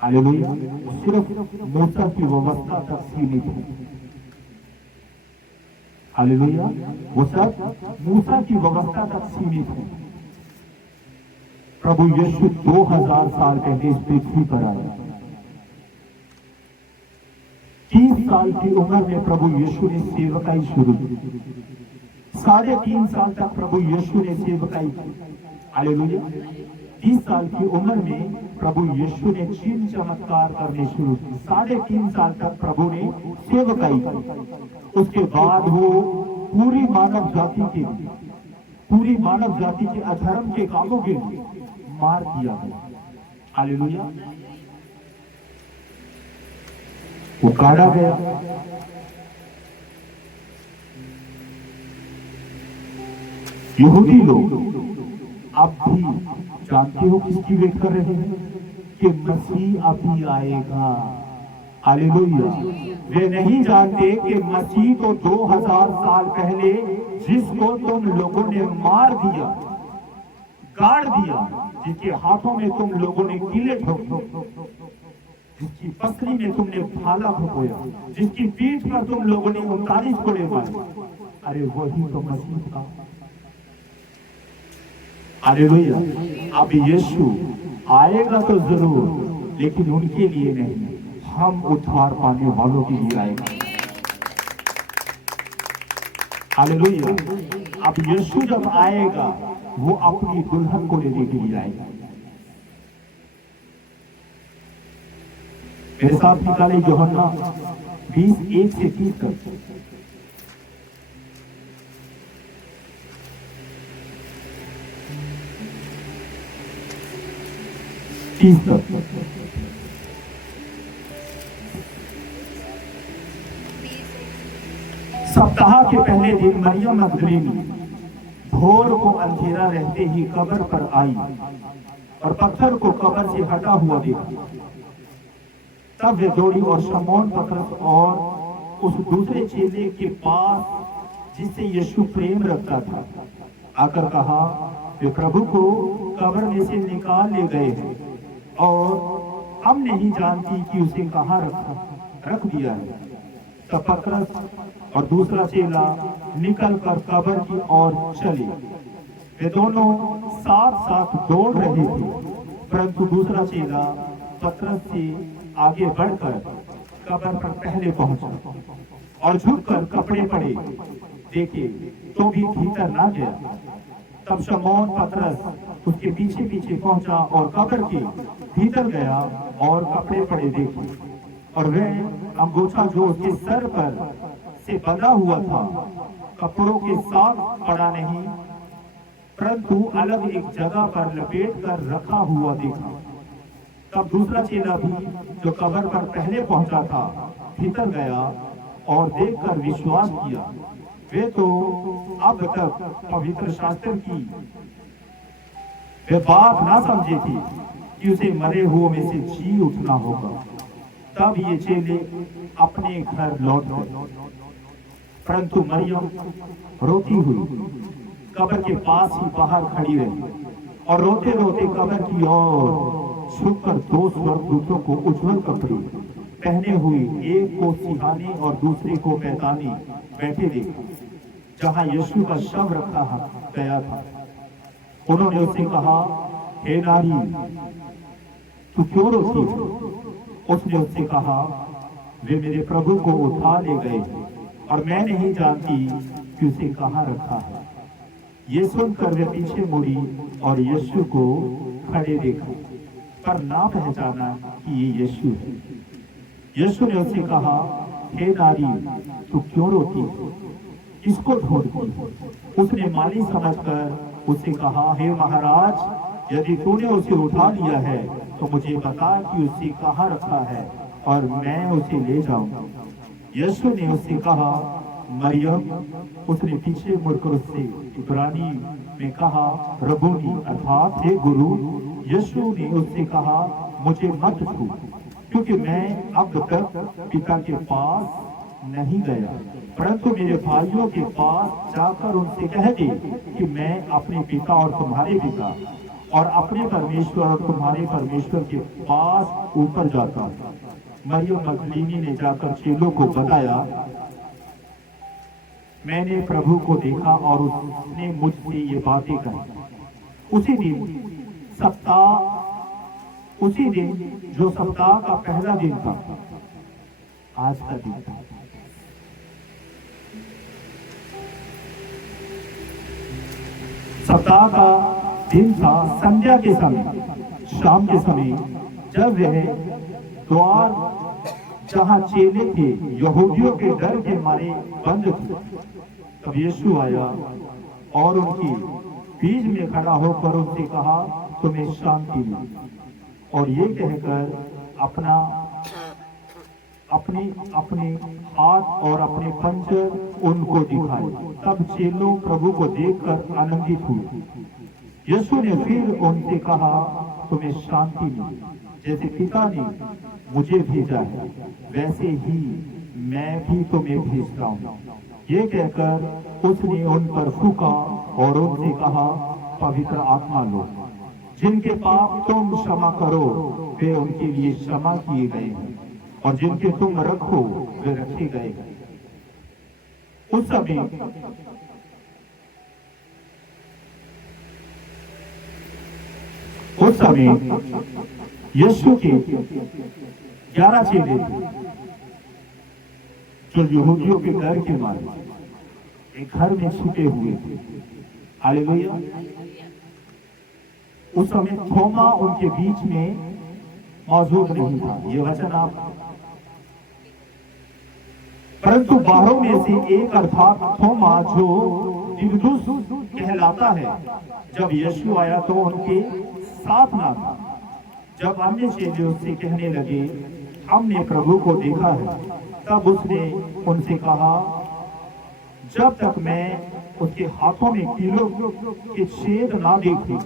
हालेलुया, सिर्फ मूसा की व्यवस्था तक सीमित है। हालेलुया, वो सब मूसा की व्यवस्था तक सीमित है। प्रभु यीशु 2000 साल पहले इस पृथ्वी पर आया। 30 साल की उम्र में प्रभु यीशु ने सेवकाई शुरू की। 3.5 साल तक प्रभु यीशु ने सेवकाई की। हालेलुया, 30 साल की उम्र में प्रभु यीशु ने चिन्ह चमत्कार करने शुरू किए। 3.5 साल तक प्रभु ने सेवकाई की। उसके बाद वो पूरी मानव जाति के अधर्म के कामों के लिए मार दिया गया। हालेलुया, वो काटा गया। यहूदी लोग अब भी जानते हो किसकी वेट कर रहे हैं? कि मसीह अभी आएगा। हालेलुया, वे नहीं जानते कि मसीह तो 2000 साल पहले जिसको तुम लोगों ने मार दिया, गाड़ दिया, जिसके हाथों में तुम लोगों ने कीले ठोके, जिसकी पसली में तुमने भाला भोंकोया, जिसकी पीठ पर तुम लोगों ने 39 कोड़े मारे, अरे वही तो मसीह था। हालेलुया, अब यीशु आएगा तो जरूर, लेकिन उनके लिए नहीं, हम उद्धार पाने वालों के लिए आएगा। हालेलुया। अब यीशु जब आएगा वो अपनी दुल्हन को लेने के लिए आएगा। मेरे साथ निकाले यूहन्ना 20:1 से 30 तक। सप्ताह के पहले दिन मरियम मगदलीनी भोर को अंधेरा रहते ही कब्र पर आई और पत्थर को कब्र से हटा हुआ देखा। तब वे दौड़ी और शमौन पतरस और उस दूसरे चेले के पास जिससे यीशु प्रेम रखता था आकर कहा, वे प्रभु को कब्र में से निकाल ले गए हैं और हम नहीं जानती कि उसे कहाँ रख दिया है। तब पतरस और दूसरा चेला निकलकर कब्र की ओर चले। वे दोनों साथ साथ दौड़ रहे थे, परंतु दूसरा चेला पतरस से आगे बढ़कर कब्र पर पहले पहुंचा और झुककर कपड़े पड़े देखे तो भी भीतर ना गया। तब शमौन पतरस उसके पीछे पीछे पहुंचा और कब्र के भीतर गया और कपड़े पड़े देखे, और वह अंगोछा जो उसके सर पर से बंधा हुआ था कपड़ों के साथ पड़ा नहीं, परंतु अलग एक जगह पर लपेट कर रखा हुआ देखा। तब दूसरा चेला भी जो कब्र पर पहले पहुंचा था भीतर गया और देखकर विश्वास किया। वे तो अब तक पवित्र शास्त्र की वे बात ना समझे थे कि उसे मरे हुए में से जी उठना होगा। तब ये चेले अपने घर लौट गए, परंतु मरियम रोती हुई कब्र के पास ही बाहर खड़ी रही और रोते रोते कब्र की ओर झुककर दो स्वर्गदूतों को उज्जवल कपड़े पहने हुए, एक को सिहाने और दूसरे को पैताने बैठे देखा जहां यीशु का शव रखा गया था। उन्होंने उससे कहा, हे नारी, तू क्यों रोती है? उसने उससे कहा, वे मेरे प्रभु को उठा ले गए और मैं नहीं जानती कि उसे कहाँ रखा है। ये सुनकर वे पीछे मुड़ी और यीशु को खड़े देखा, पर ना पहचाना कि ये यीशु है। यीशु ने उससे कहा, हे नारी, तू क्यों रोती है? किसको ढूंढती है? उसने माली समझकर उससे कहा, हे महाराज, यदि तूने उसे उठा लिया है तो मुझे बता कि उसे कहाँ रखा है और मैं उसे ले जाऊंगा। यीशु ने उससे कहा, मरियम। उसने पीछे मुड़कर उससे इब्रानी में कहा, रब्बूनी, अर्थात हे गुरु। यीशु ने उससे कहा, मुझे मत छू, क्योंकि मैं अब तक पिता के पास नहीं गया, परंतु मेरे भाइयों के पास जाकर उनसे कह दे कि मैं अपने पिता और तुम्हारे पिता और अपने परमेश्वर और तुम्हारे परमेश्वर के पास ऊपर जाता हूं। मरियम मगदलीनी ने जाकर चेलों को बताया, मैंने प्रभु को देखा और उसने मुझसे ये बातें कही। उसी दिन जो सप्ताह का पहला दिन था, आज का दिन था। सप्ताह का दिन था। संध्या के समय, शाम के समय, जब वह द्वार जहां चेले थे यहूदियों के डर के मारे बंद थे, तब यीशु आया और उनके बीच में खड़ा होकर उनसे कहा, तुम्हें शांति मिले। और ये कहकर अपने हाथ और अपने पंजर उनको दिखाए। तब चेलों प्रभु को देखकर आनंदित हुए। यीशु ने फिर उनसे कहा, तुम्हें शांति मिले। जैसे पिता ने मुझे भेजा है वैसे ही मैं भी तुम्हें भेजता हूँ। ये कहकर उसने उन पर फूंका और उनसे कहा, पवित्र आत्मा लो। जिनके पाप तुम क्षमा करो वे उनके लिए क्षमा किए गए हैं, और जिनके तुम रखो वे रखे गए हैं। उस उस समय यीशु के 11 चेले थे जो यहूदियों के डर के मारे एक घर में छुपे हुए थे। हालेलुया। उस समय थोमा उनके बीच में मौजूद नहीं था। ये वचन आप परंतु बारहों में से एक अर्थात थोमा जो दिदुमुस कहलाता है, जब यीशु आया तो उनके साथ ना था। जब अन्य चेले उससे कहने लगे हमने प्रभु को देखा है, तब उसने उनसे कहा जब तक मैं उसके हाथों में कीलों के छेद ना देखूं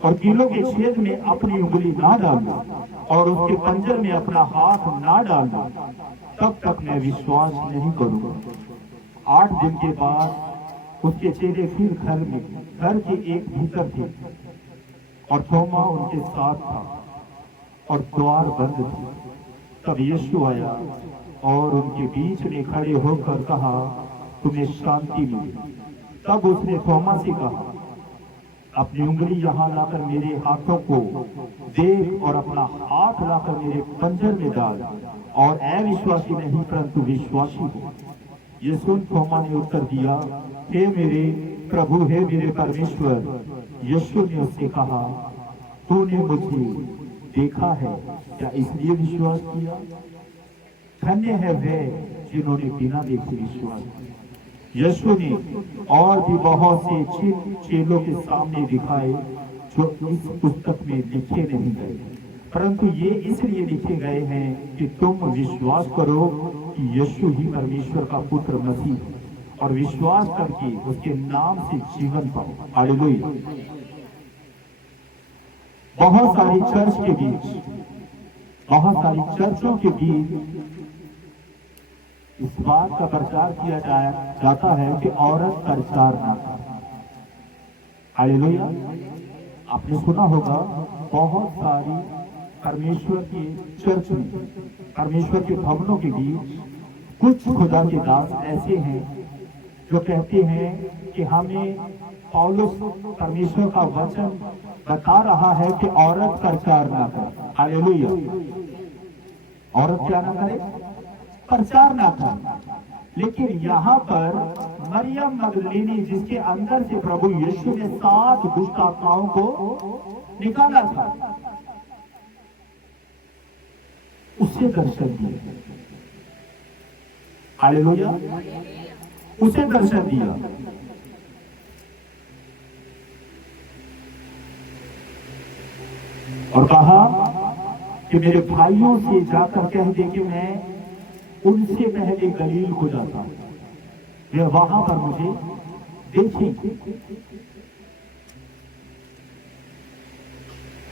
और कीलों के छेद में अपनी उंगली ना डालूं और उसके पंजर में अपना हाथ ना डालूं, तब तक मैं विश्वास नहीं करूंगा। 8 दिन के बाद उसके चेले फिर घर के एक भीतर थे और थोमा उनके साथ था और द्वार बंद थे। तब यीशु आया और उनके बीच में खड़े होकर कहा तुम्हें शांति मिली। तब उसने थोमा से कहा अपनी उंगली यहाँ लाकर मेरे हाथों को देख और अपना हाथ लाकर मेरे पंजर में डाल और अविश्वासी नहीं परंतु विश्वासी हो। ये सुन थोमा ने उत्तर दिया हे मेरे प्रभु, हे मेरे परमेश्वर। यीशु ने उससे कहा तूने मुझे देखा है, क्या इसलिए विश्वास किया? धन्य है वे जिन्होंने बिना देखे विश्वास किया। यीशु ने और भी बहुत से चेलों के सामने दिखाए जो इस पुस्तक में लिखे नहीं गए, परंतु ये इसलिए लिखे गए हैं कि तुम विश्वास करो कि यीशु ही परमेश्वर का पुत्र मसीह है और विश्वास करके उसके नाम से जीवन पाओ। हालेलुया। बहुत सारी चर्चों के बीच इस बात का प्रचार किया जाता है कि औरत प्रचार ना करे। हालेलुया। आपने सुना होगा बहुत सारी परमेश्वर के चर्च में, परमेश्वर के भवनों के बीच कुछ खुदा के दास ऐसे हैं जो कहते हैं कि हमें पौलुस परमेश्वर का वचन बता रहा है कि औरत प्रचार ना करे। हालेलुया। औरत क्या ना करे? प्रचार ना करे। लेकिन यहाँ पर मरियम मगदलीनी जिसके अंदर से प्रभु यीशु ने 7 दुष्ट आत्माओं को निकाला था, उसे दर्शन दिया। हालेलुया। उसे दर्शन दिया और कहा कि मेरे भाइयों से जाकर कह दे कि मैं उनसे पहले गलील को जाता, वे वहां पर मुझे देखेंगे।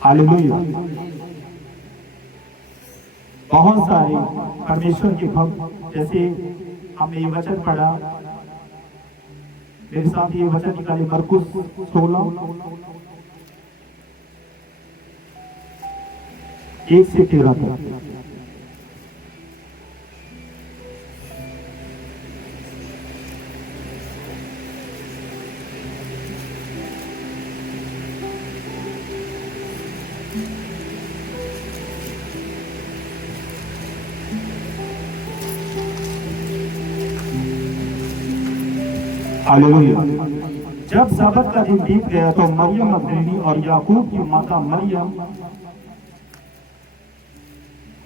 हालेलुया। बहुत सारे परमेश्वर के भक्त, जैसे हमने ये वचन पढ़ा, मेरे साथ ये वचन निकाले मरकुस 16 1 से 13 तक। हालेलुया। जब साबत का दिन बीत गया तो मरियम मगदलीनी और याकूब की माता मरियम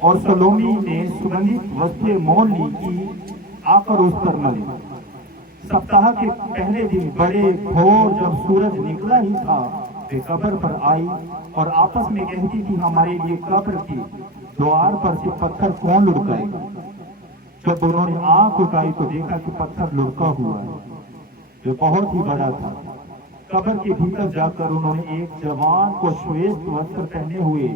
और सलोमी ने सुगंधित वस्तुएं मोल ली कि आकर उस पर मले। सप्ताह के पहले दिन बड़े भोर जब सूरज निकला ही था, वे कब्र पर आई और आपस में कहती थी हमारे लिए कब्र के द्वार पर से पत्थर कौन लुढ़काएगा। जब उन्होंने आंख उठाई तो देखा कि पत्थर लुढ़का हुआ है, जो बहुत ही बड़ा था। कब्र के भीतर जाकर उन्होंने एक जवान को श्वेत वस्त्र पहने हुए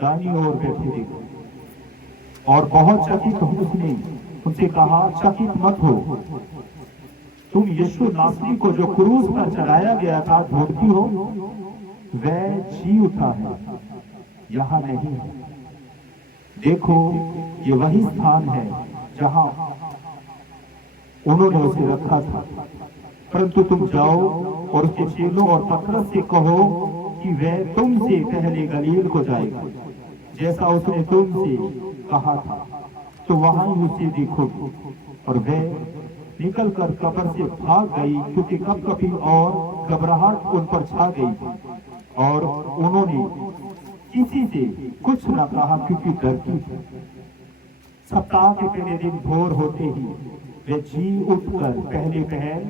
दाहिनी ओर बैठे देखा और बहुत चकित उसने उनसे कहा चकित मत हो, तुम यीशु नासरी को जो क्रूस पर चढ़ाया गया था ढूंढती हो, वह जी उठा है, यहाँ नहीं है। देखो ये वही स्थान है जहां उन्होंने उसे रखा था। परंतु तुम जाओ और उसके चेलों और पतरस से कहो कि वह तुमसे पहले गलील को जाएगा, जैसा उसने तुमसे कहा था, तो वहां ही उसे देखोगे। और वह निकलकर कब्र से भाग गई, क्योंकि कपकपी और घबराहट उन पर छा गई थी, और उन्होंने किसी से कुछ न कहा, क्योंकि डरती थी। सप्ताह के पहले दिन भोर होते ही वे जी उठकर पहले पहल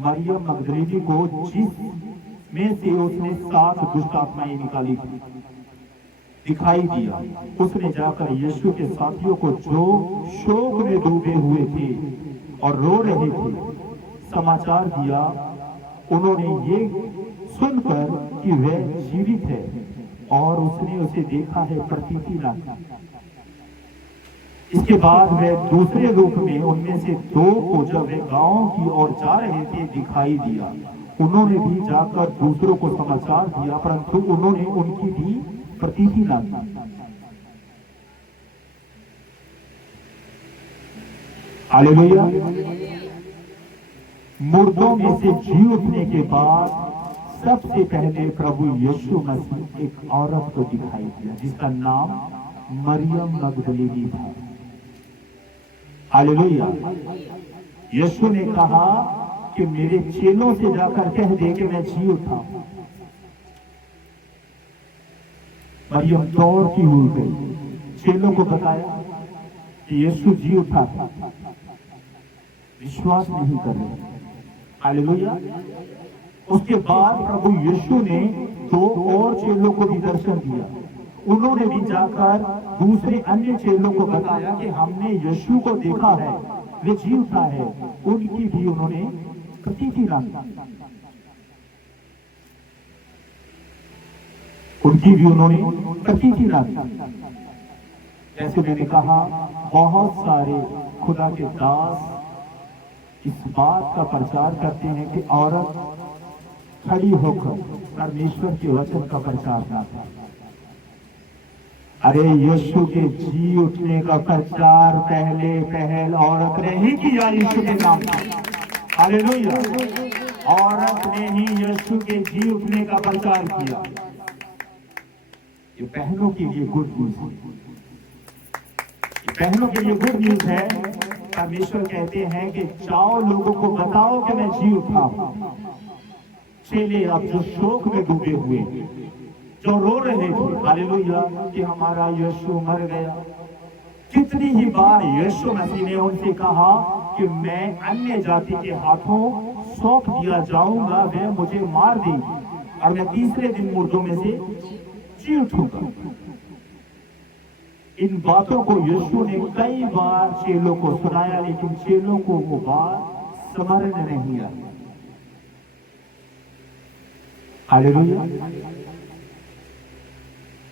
मरियम मगदलीनी को, जिसमें से उसने 7 दुष्ट आत्माएं निकाली थी, दिखाई दिया। उसने जाकर यीशु के साथियों को, जो शोक में डूबे हुए थे और रो रहे थे, समाचार दिया। उन्होंने ये सुनकर कि वह जीवित है और उसने उसे देखा है, प्रतीति न की। इसके बाद वह दूसरे रूप में उनमें से 2 को, जब वे गांव की ओर जा रहे थे, दिखाई दिया। उन्होंने भी जाकर दूसरों को समाचार दिया, परंतु उन्होंने उनकी भी प्रतीति न की। हालेलुया। मुर्दों में से जी उठने के बाद सबसे पहले प्रभु यीशु मसीह एक औरत को दिखाई दिया, जिसका नाम मरियम मगदलीनी था। हालेलुया। यीशु ने कहा कि मेरे चेलों से जाकर कह दे कि मैं जी उठा। मरियम दौड़ती हुई गई, चेलों को बताया कि यीशु जी उठा था। विश्वास नहीं कर रहे। हालेलुया। उसके बाद प्रभु यीशु ने 2 और चेलों को भी दर्शन दिया। उन्होंने भी जाकर दूसरे अन्य चेलों को बताया कि हमने यीशु को देखा है, वे जी उठा है। उनकी भी उन्होंने प्रतीति न की, उनकी भी उन्होंने प्रतीति न की। जैसे मैंने कहा, बहुत सारे खुदा के दास इस बात का प्रचार करते हैं कि औरत खड़ी होकर परमेश्वर के वचन का प्रचार करती है। अरे यीशु के जी उठने का प्रचार पहले पहल औरत ने ही किया, यीशु के नाम पर। हालेलुया। औरत ने ही यीशु के जी उठने का प्रचार किया। ये बहनों के लिए गुड न्यूज है, बहनों के लिए गुड न्यूज है। परमेश्वर कहते हैं कि जाओ, लोगों को बताओ कि मैं जी उठा हूं। चेले अब जो शोक में डूबे हुए, जो रो रहे थे, हालेलुया, कि हमारा यीशु मर गया। कितनी ही बार यीशु मसीह ने उनसे कहा कि मैं अन्य जाति के हाथों सौंप दिया जाऊंगा, वे मुझे मार देंगे और मैं तीसरे दिन मुर्दों में से जी उठूंगा। इन बातों को यीशु ने कई बार चेलों को सुनाया, लेकिन चेलों को वो बात समझ नहीं आई। हालेलुया।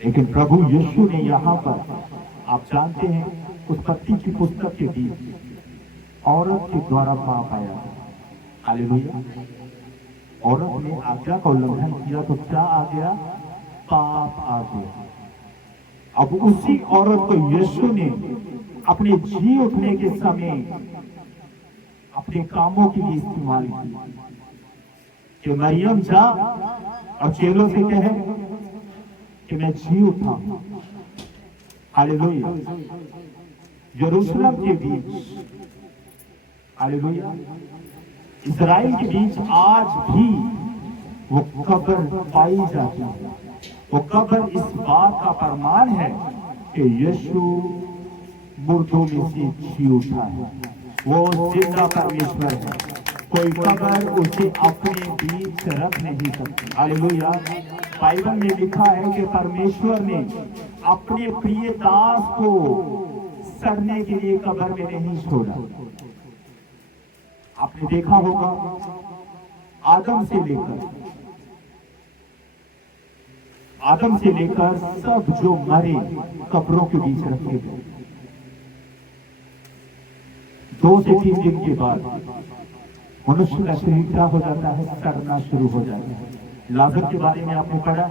लेकिन प्रभु यीशु ने यहां पर, आप जानते हैं, उत्पत्ति की पुस्तक के बीच औरत के द्वारा पाप आया। हालेलुया। औरत ने आज्ञा का उल्लंघन किया तो क्या आ गया? पाप आ गया। अब उसी औरत को यीशु ने अपने जी उठने के समय अपने कामों के लिए इस्तेमाल किया कि मरियम जा और चेलों से कहे कि मैं जी उठा। हालेलुया। यरूशलेम के बीच, हालेलुया, इस्राएल के बीच आज भी वो कब्र पाई जाती है। वो कब्र इस बात का प्रमाण है कि यीशु मुर्दों में से जी उठा है। वो जिंदा परमेश्वर है। कोई कब्र उसे अपने बीच रख नहीं सकती। हालेलुया। बाइबल में लिखा है कि परमेश्वर ने अपने प्रिय दास को सड़ने के लिए कब्र में नहीं छोड़ा। आपने देखा होगा, आदम से लेकर सब जो मरे कब्रों के बीच रखे गए। 2 से 3 दिन के बाद मनुष्य का शरीर क्या हो जाता है? सड़ना शुरू हो जाता है। लाजर के बारे में आपने पढ़ा,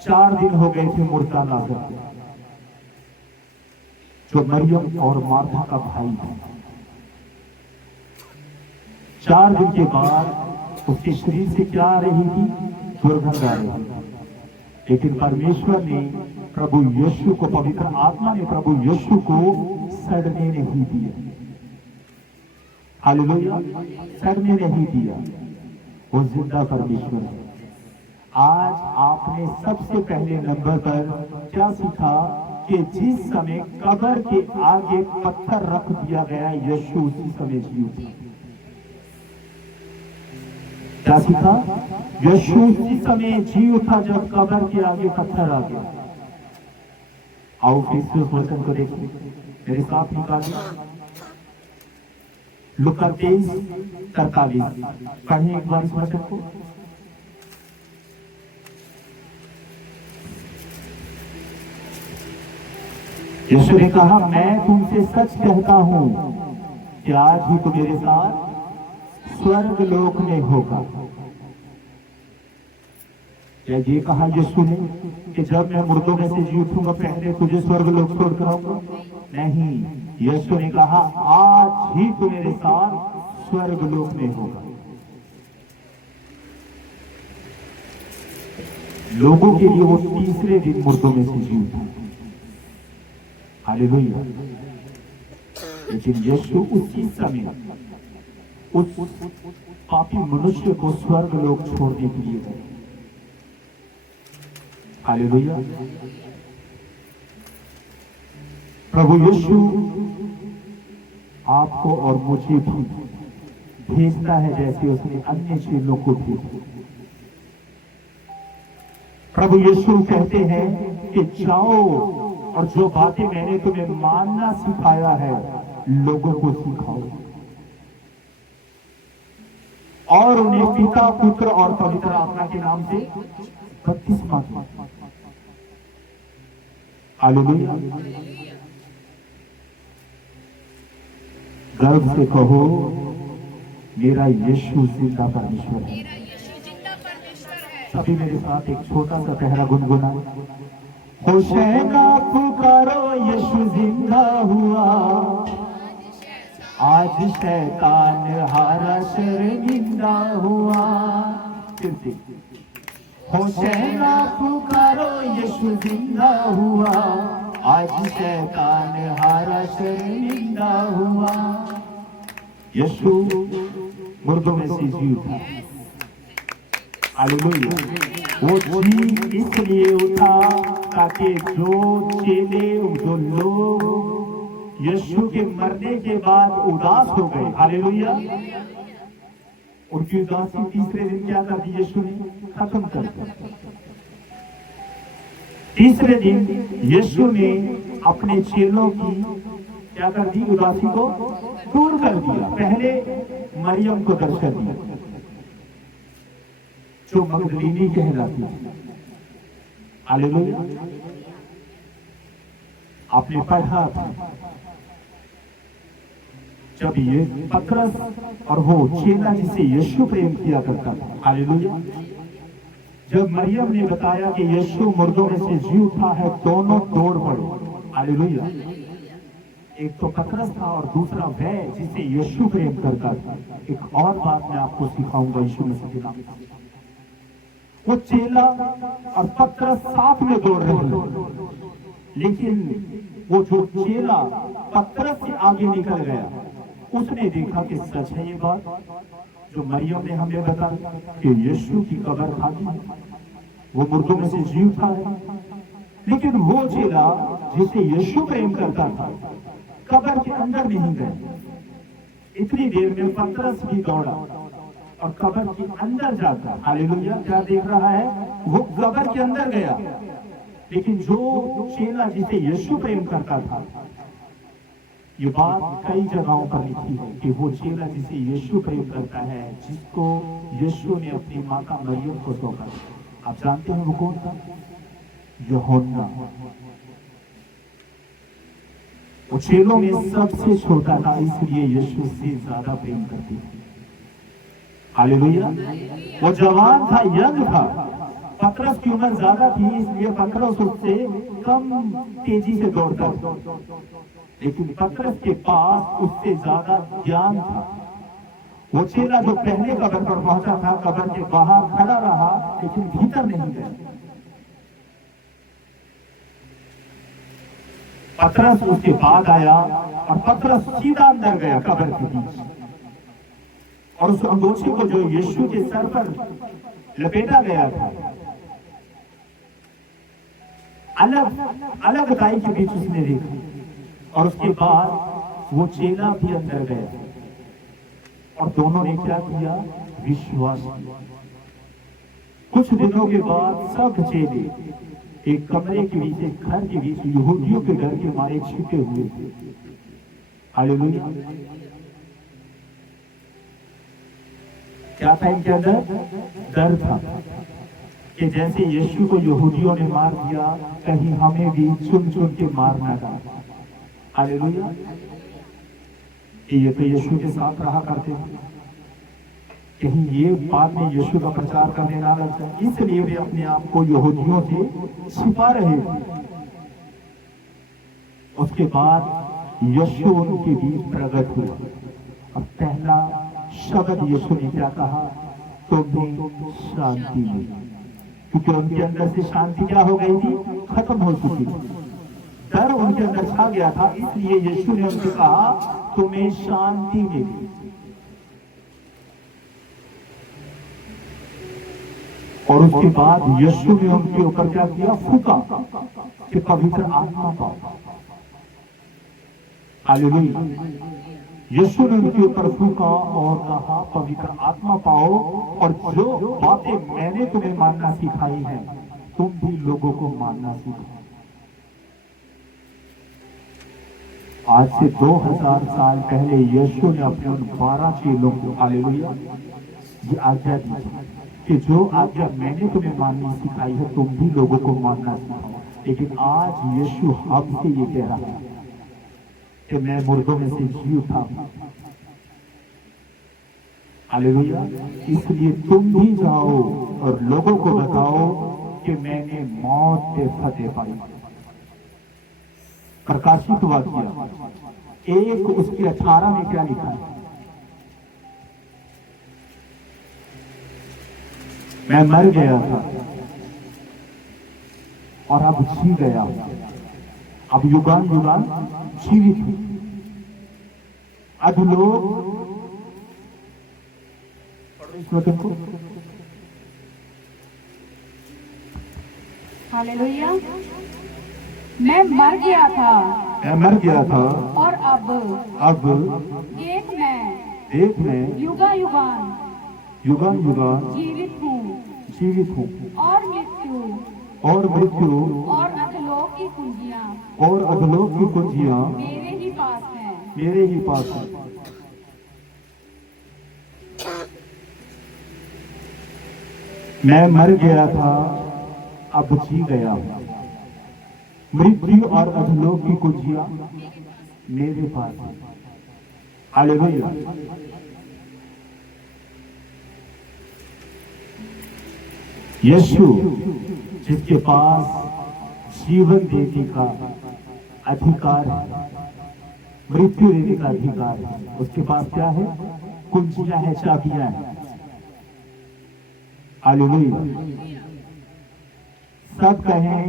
4 दिन हो गए थे मुर्दा लाजर, जो मरियम और मार्था का भाई था। 4 दिन के बाद उसके शरीर से क्या आ रही थी? दुर्गंध आ रही थी। लेकिन परमेश्वर ने प्रभु यीशु को, पवित्र आत्मा ने प्रभु यीशु को सड़ने नहीं दिया। हालेलुया, सड़ने नहीं दिया। वो जिंदा परमेश्वर है। आज आपने सबसे पहले नंबर पर क्या सीखा कि जिस समय कब्र के आगे पत्थर रख दिया गया, यीशु उसी समय जी उठा। क्या सीखा? यीशु उसी समय जी उठा जब कब्र के आगे पत्थर आ गया। आओ फिर से उस वचन को देखिए, मेरे साथ निकालिए लूका 23:43। पढ़िए एक बार इस वचन को। यीशु ने कहा, मैं तुमसे सच कहता हूं कि आज ही तो मेरे साथ स्वर्ग लोक में होगा। क्या ये कहा यीशु ने कि जब मैं मुर्दों में से जी उठूंगा पहले तुझे स्वर्ग लोक छोड़ कर आऊंगा? नहीं, यीशु ने कहा आज ही तो मेरे साथ स्वर्ग लोक में होगा। लोगों के लिए वो तीसरे दिन मुर्दों में से जी उठा। हालेलुया। लेकिन यीशु उसी समय उस पापी मनुष्य को स्वर्ग लोक छोड़ने के लिए गए। हालेलुया। प्रभु यीशु आपको और मुझे भी भेजता है जैसे उसने अन्य चेलों को भेजा। प्रभु यीशु कहते हैं कि जाओ और जो बातें मैंने तुम्हें मानना सिखाया है लोगों को सिखाओ और उन्हें पिता, पुत्र और पवित्र आत्मा के नाम से बपतिस्मा दो। हालेलुया। गर्व से कहो, मेरा यीशु जिंदा परमेश्वर है। सभी मेरे साथ एक छोटा सा पहरा गुनगुना। होशैना पुकारो, यीशु जिंदा हुआ, आज शैतान हारा, शर्मिंदा हुआ। फिर से होशैना पुकारो, यीशु जिंदा हुआ, आज शैतान हारा, शर्मिंदा हुआ। यीशु मुर्दों में से जी उठा। हालेलुया। वो जी इसलिए उठा ताकि जो चेले, जो लोग यीशु के मरने के बाद उदास हो गए, हालेलुया, उनकी उदासी तीसरे दिन क्या कर दी? यीशु ने खत्म कर दिया। तीसरे दिन यीशु ने अपने चेलों की क्या कर दी? उदासी को दूर कर दिया। पहले मरियम को दर्शन दिया जो मगदलीनी कहलाती है। हालेलुया। आपने पढ़ा था जब ये पतरस और वो चेला जिसे यीशु प्रेम किया करता था, हालेलुया, जब मरियम ने बताया कि यीशु मुर्दों में से जी उठा है, दोनों दौड़ पड़े। हालेलुया। एक तो पतरस था और दूसरा वह जिसे यीशु प्रेम करता था। एक और बात मैं आपको सिखाऊंगा यीशु मसीह के नाम से। वो चेला और पतरस साथ में दौड़ रहे हैं, लेकिन वो जो चेला पतरस से आगे निकल गया, उसने देखा कि सच है ये बात जो मरियम ने हमें बताया कि यीशु की कब्र खाली है, वो मुर्दों में से जी उठा है। लेकिन वो चेला जिसे यीशु प्रेम करता था कब्र के अंदर नहीं गए। इतनी देर में पतरस भी दौड़ा और कब्र के अंदर जाकर, हालेलुया, क्या देख रहा है? वो कब्र के अंदर गया। लेकिन जो चेला जिसे यीशु प्रेम करता था, ये बात कई जगहों पर लिखी है कि वो चेला जिसे यीशु प्रेम करता है, जिसको यीशु ने अपनी माता मरियम को सौंपा, आप जानते हैं वो कौन था? यूहन्ना। वो चेलों में सबसे छोटा था, इसलिए यीशु से ज्यादा प्रेम करते थे। हालेलुया। वो जवान था, यंग था। पतरस की उम्र ज्यादा थी, इसलिए पतरस उससे कम तेजी से दौड़ता था। लेकिन पतरस के पास उससे ज्यादा ज्ञान था। वो चेला जो पहले कब्र पर पहुंचा था, कब्र के बाहर खड़ा रहा, लेकिन भीतर नहीं गया। पतरस उसके बाद आया और पतरस सीधा अंदर गया कब्र के बीच, और उस अंगोछे को जो यीशु के सर पर लपेटा गया था, अलग अलग दाई के बीच उसने देखा। और उसके बाद वो चेला भी अंदर गया और दोनों ने क्या किया? विश्वास किया। कुछ दिनों के बाद सब चेले एक कमरे के बीच, एक घर के बीच, यहूदियों के घर के मारे छिपे हुए थे। हालेलुया। क्या था इनके अंदर? डर था कि जैसे यीशु को यहूदियों ने मार दिया, कहीं हमें भी चुन चुन के मारना था। हालेलुया। ये तो यीशु के साथ रहा करते थे, कहीं ये बाद में यीशु का प्रचार करने ना लग जाए, इसलिए वे अपने आप को यहूदियों से छिपा रहे थे। उसके बाद यीशु उनके बीच प्रकट हुआ। अब पहला शब्द यीशु ने क्या कहा? तुम्हें शांति मिली, क्योंकि उनके अंदर से शांति क्या हो गई थी? खत्म हो चुकी थी। डर उनके अंदर छा गया था, इसलिए यीशु ने उनसे कहा तुम्हें शांति मिली। और उसके बाद यीशु ने उनके ऊपर क्या किया? फूका कि पवित्र आत्मा पाओ। हालेलुया। यीशु ने उनके ऊपर फूका और कहा पवित्र आत्मा पाओ, और जो बातें मैंने तुम्हें मानना सिखाई है तुम भी लोगों को मानना सीखो। आज से 2000 साल पहले यीशु ने अपने उन 12 चेलों को, हालेलुया, ये आज्ञा दी कि जो आज्ञा मैंने तुम्हें माननी सिखाई है तुम भी लोगों को मानना सिखाओ। लेकिन आज यीशु हमसे ये कह रहा है कि मैं मुर्दों में से जी उठा हूं। हालेलुया। इसलिए तुम भी जाओ और लोगों को बताओ कि मैंने मौत पे फतेह पाई। प्रकाशित वाक्य 1 उसके 18 में क्या लिखा है? मैं मर गया था और अब जी गया हूं, अब युगान युगान जीवित हूं। अब लोग इस वचन को, हालेलुया। मैं मर गया था और अब देख मैं युगा युगान जीवित हूँ और मृत्यु और अधोलोक की कुंजियां मेरे ही पास हैं। मैं मर गया था, अब जी गया हूं, मृत्यु और अधोलोक की कुंजियां मेरे पास है। हालेलुया। यीशु जिसके पास जीवन देने का अधिकार है, मृत्यु देने का अधिकार है, उसके पास क्या है? कुंजियां है, चाबियां हैं। हालेलुया। सब कहें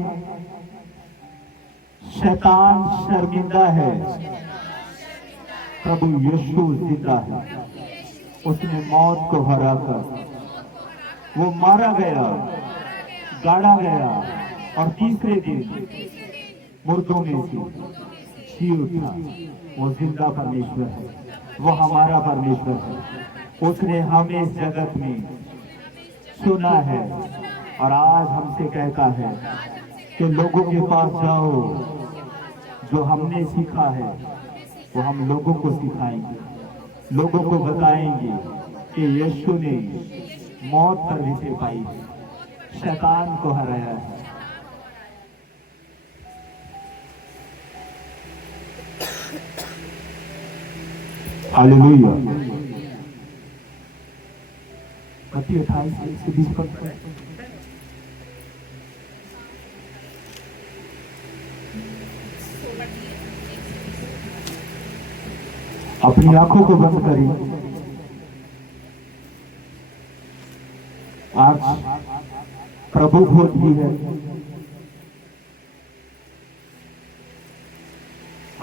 शैतान शर्मिंदा है, प्रभु यीशु जिंदा है। उसने मौत को हराकर वो मारा गया, गाड़ा गया और तीसरे दिन मुर्दों में से जी उठा। वो जिंदा परमेश्वर है, वो हमारा परमेश्वर है। उसने हमें इस जगत में सुना है और आज हमसे कहता है कि लोगों के पास जाओ, जो हमने सीखा है वो हम लोगों को सिखाएंगे, लोगों को बताएंगे कि यीशु ने मौत पर विजय पाई है, शैतान को हराया है। हालेलुया। मत्ती 28:20 पर अपनी आंखों को बंद करिए। आज प्रभु भोज भी है।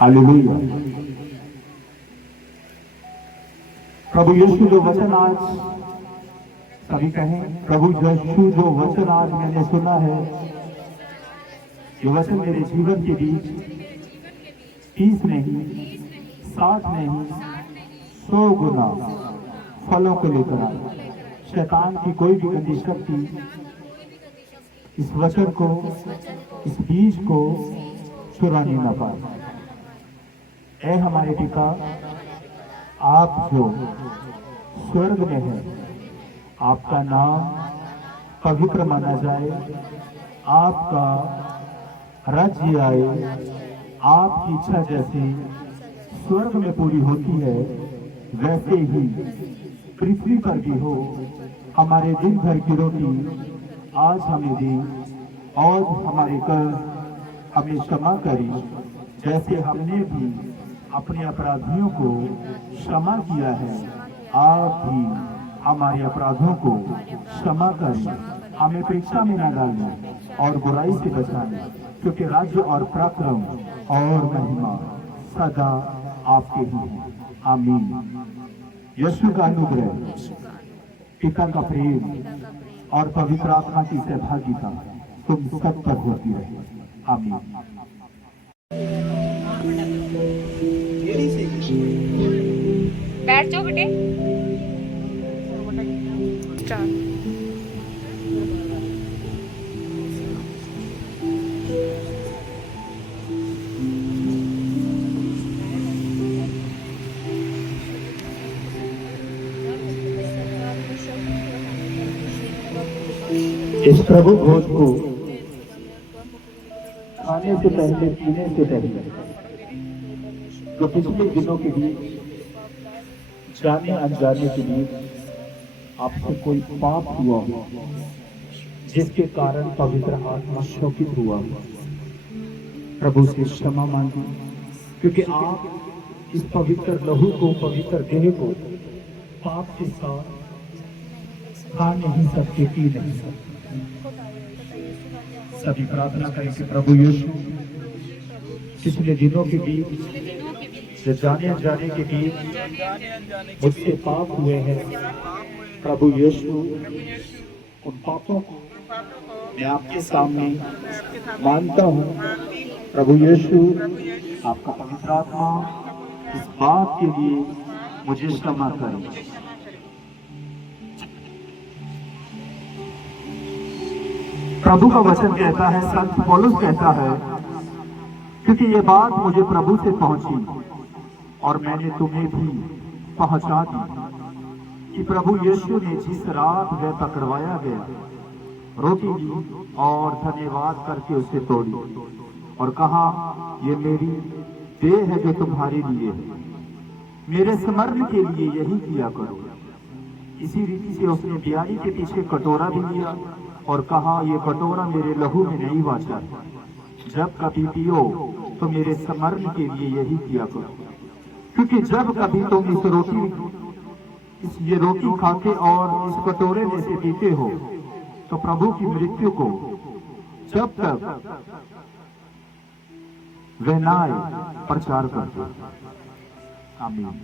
हालेलुया। प्रभु यीशु जो वचन आज सभी कहें, प्रभु यीशु जो वचन आज मैंने सुना है, ये वचन मेरे जीवन के बीच 30 नहीं, 60 नहीं, 100 गुना फलों को लेकर आए। शैतान की कोई भी गंदी शक्ति इस वचन को, इस बीज को चुरा नहीं ना पाए। ऐ हमारे पिता, आप जो स्वर्ग में है, आपका नाम पवित्र माना जाए, आपका राज्य आए, आपकी इच्छा जैसी स्वर्ग में पूरी होती है वैसे ही पृथ्वी पर भी हो। हमारे दिन भर की रोटी आज हमें दी और हमारे कर्ज हमें क्षमा करी, जैसे हमने भी अपने अपराधियों को क्षमा किया है। आप भी हमारे अपराधों को क्षमा करें, हमें परीक्षा में न डालें और बुराई से बचाएं, क्योंकि राज्य और पराक्रम और महिमा सदा आपके ही हैं। आमीन। यीशु का अनुग्रह, पिता का प्रेम और पवित्र आत्मा की सहभागिता तुम सब पर होती रहे। आमीन। बैठ जाओ बेटे। इस प्रभु भोज को खाने से पहले, पीने से पहले, जो पिछले दिनों के बीच जाने अनजाने के बीच आपसे कोई पाप हुआ हो, जिसके कारण पवित्र आत्मा शोकित हुआ हो, प्रभु से क्षमा मांगी, क्योंकि आप इस पवित्र लहू को, पवित्र देह को पाप के साथ खा नहीं सकते, पी नहीं सकते। सभी प्रार्थना करें कि प्रभु यीशु पिछले दिनों के बीच, जो जाने अनजाने के बीच मुझसे पाप हुए हैं, प्रभु यीशु उन पापों को मैं आपके सामने मानता हूँ। प्रभु यीशु, आपका पवित्र आत्मा इस बात के लिए मुझे क्षमा करें। प्रभु का वचन कहता है, संत पौलुस कहता है, क्योंकि ये बात मुझे प्रभु से पहुंची और मैंने तुम्हें भी पहुंचा दी कि प्रभु यीशु ने जिस रात वह पकड़वाया गया, रोटी ली और धन्यवाद करके उसे तोड़ी और कहा, ये मेरी देह है जो तुम्हारे लिए है, मेरे स्मरण के लिए यही किया करो। इसी रीति से उसने बियारी के पीछे कटोरा भी लिया और कहा, ये कटोरा मेरे लहू में नई वाचा है, जब कभी पियो तो मेरे स्मरण के लिए यही किया करो। क्योंकि जब कभी तुम ये रोटी खाते और इस कटोरे में से पीते हो, तो प्रभु की मृत्यु को जब तक वह न आए प्रचार करते। आमीन।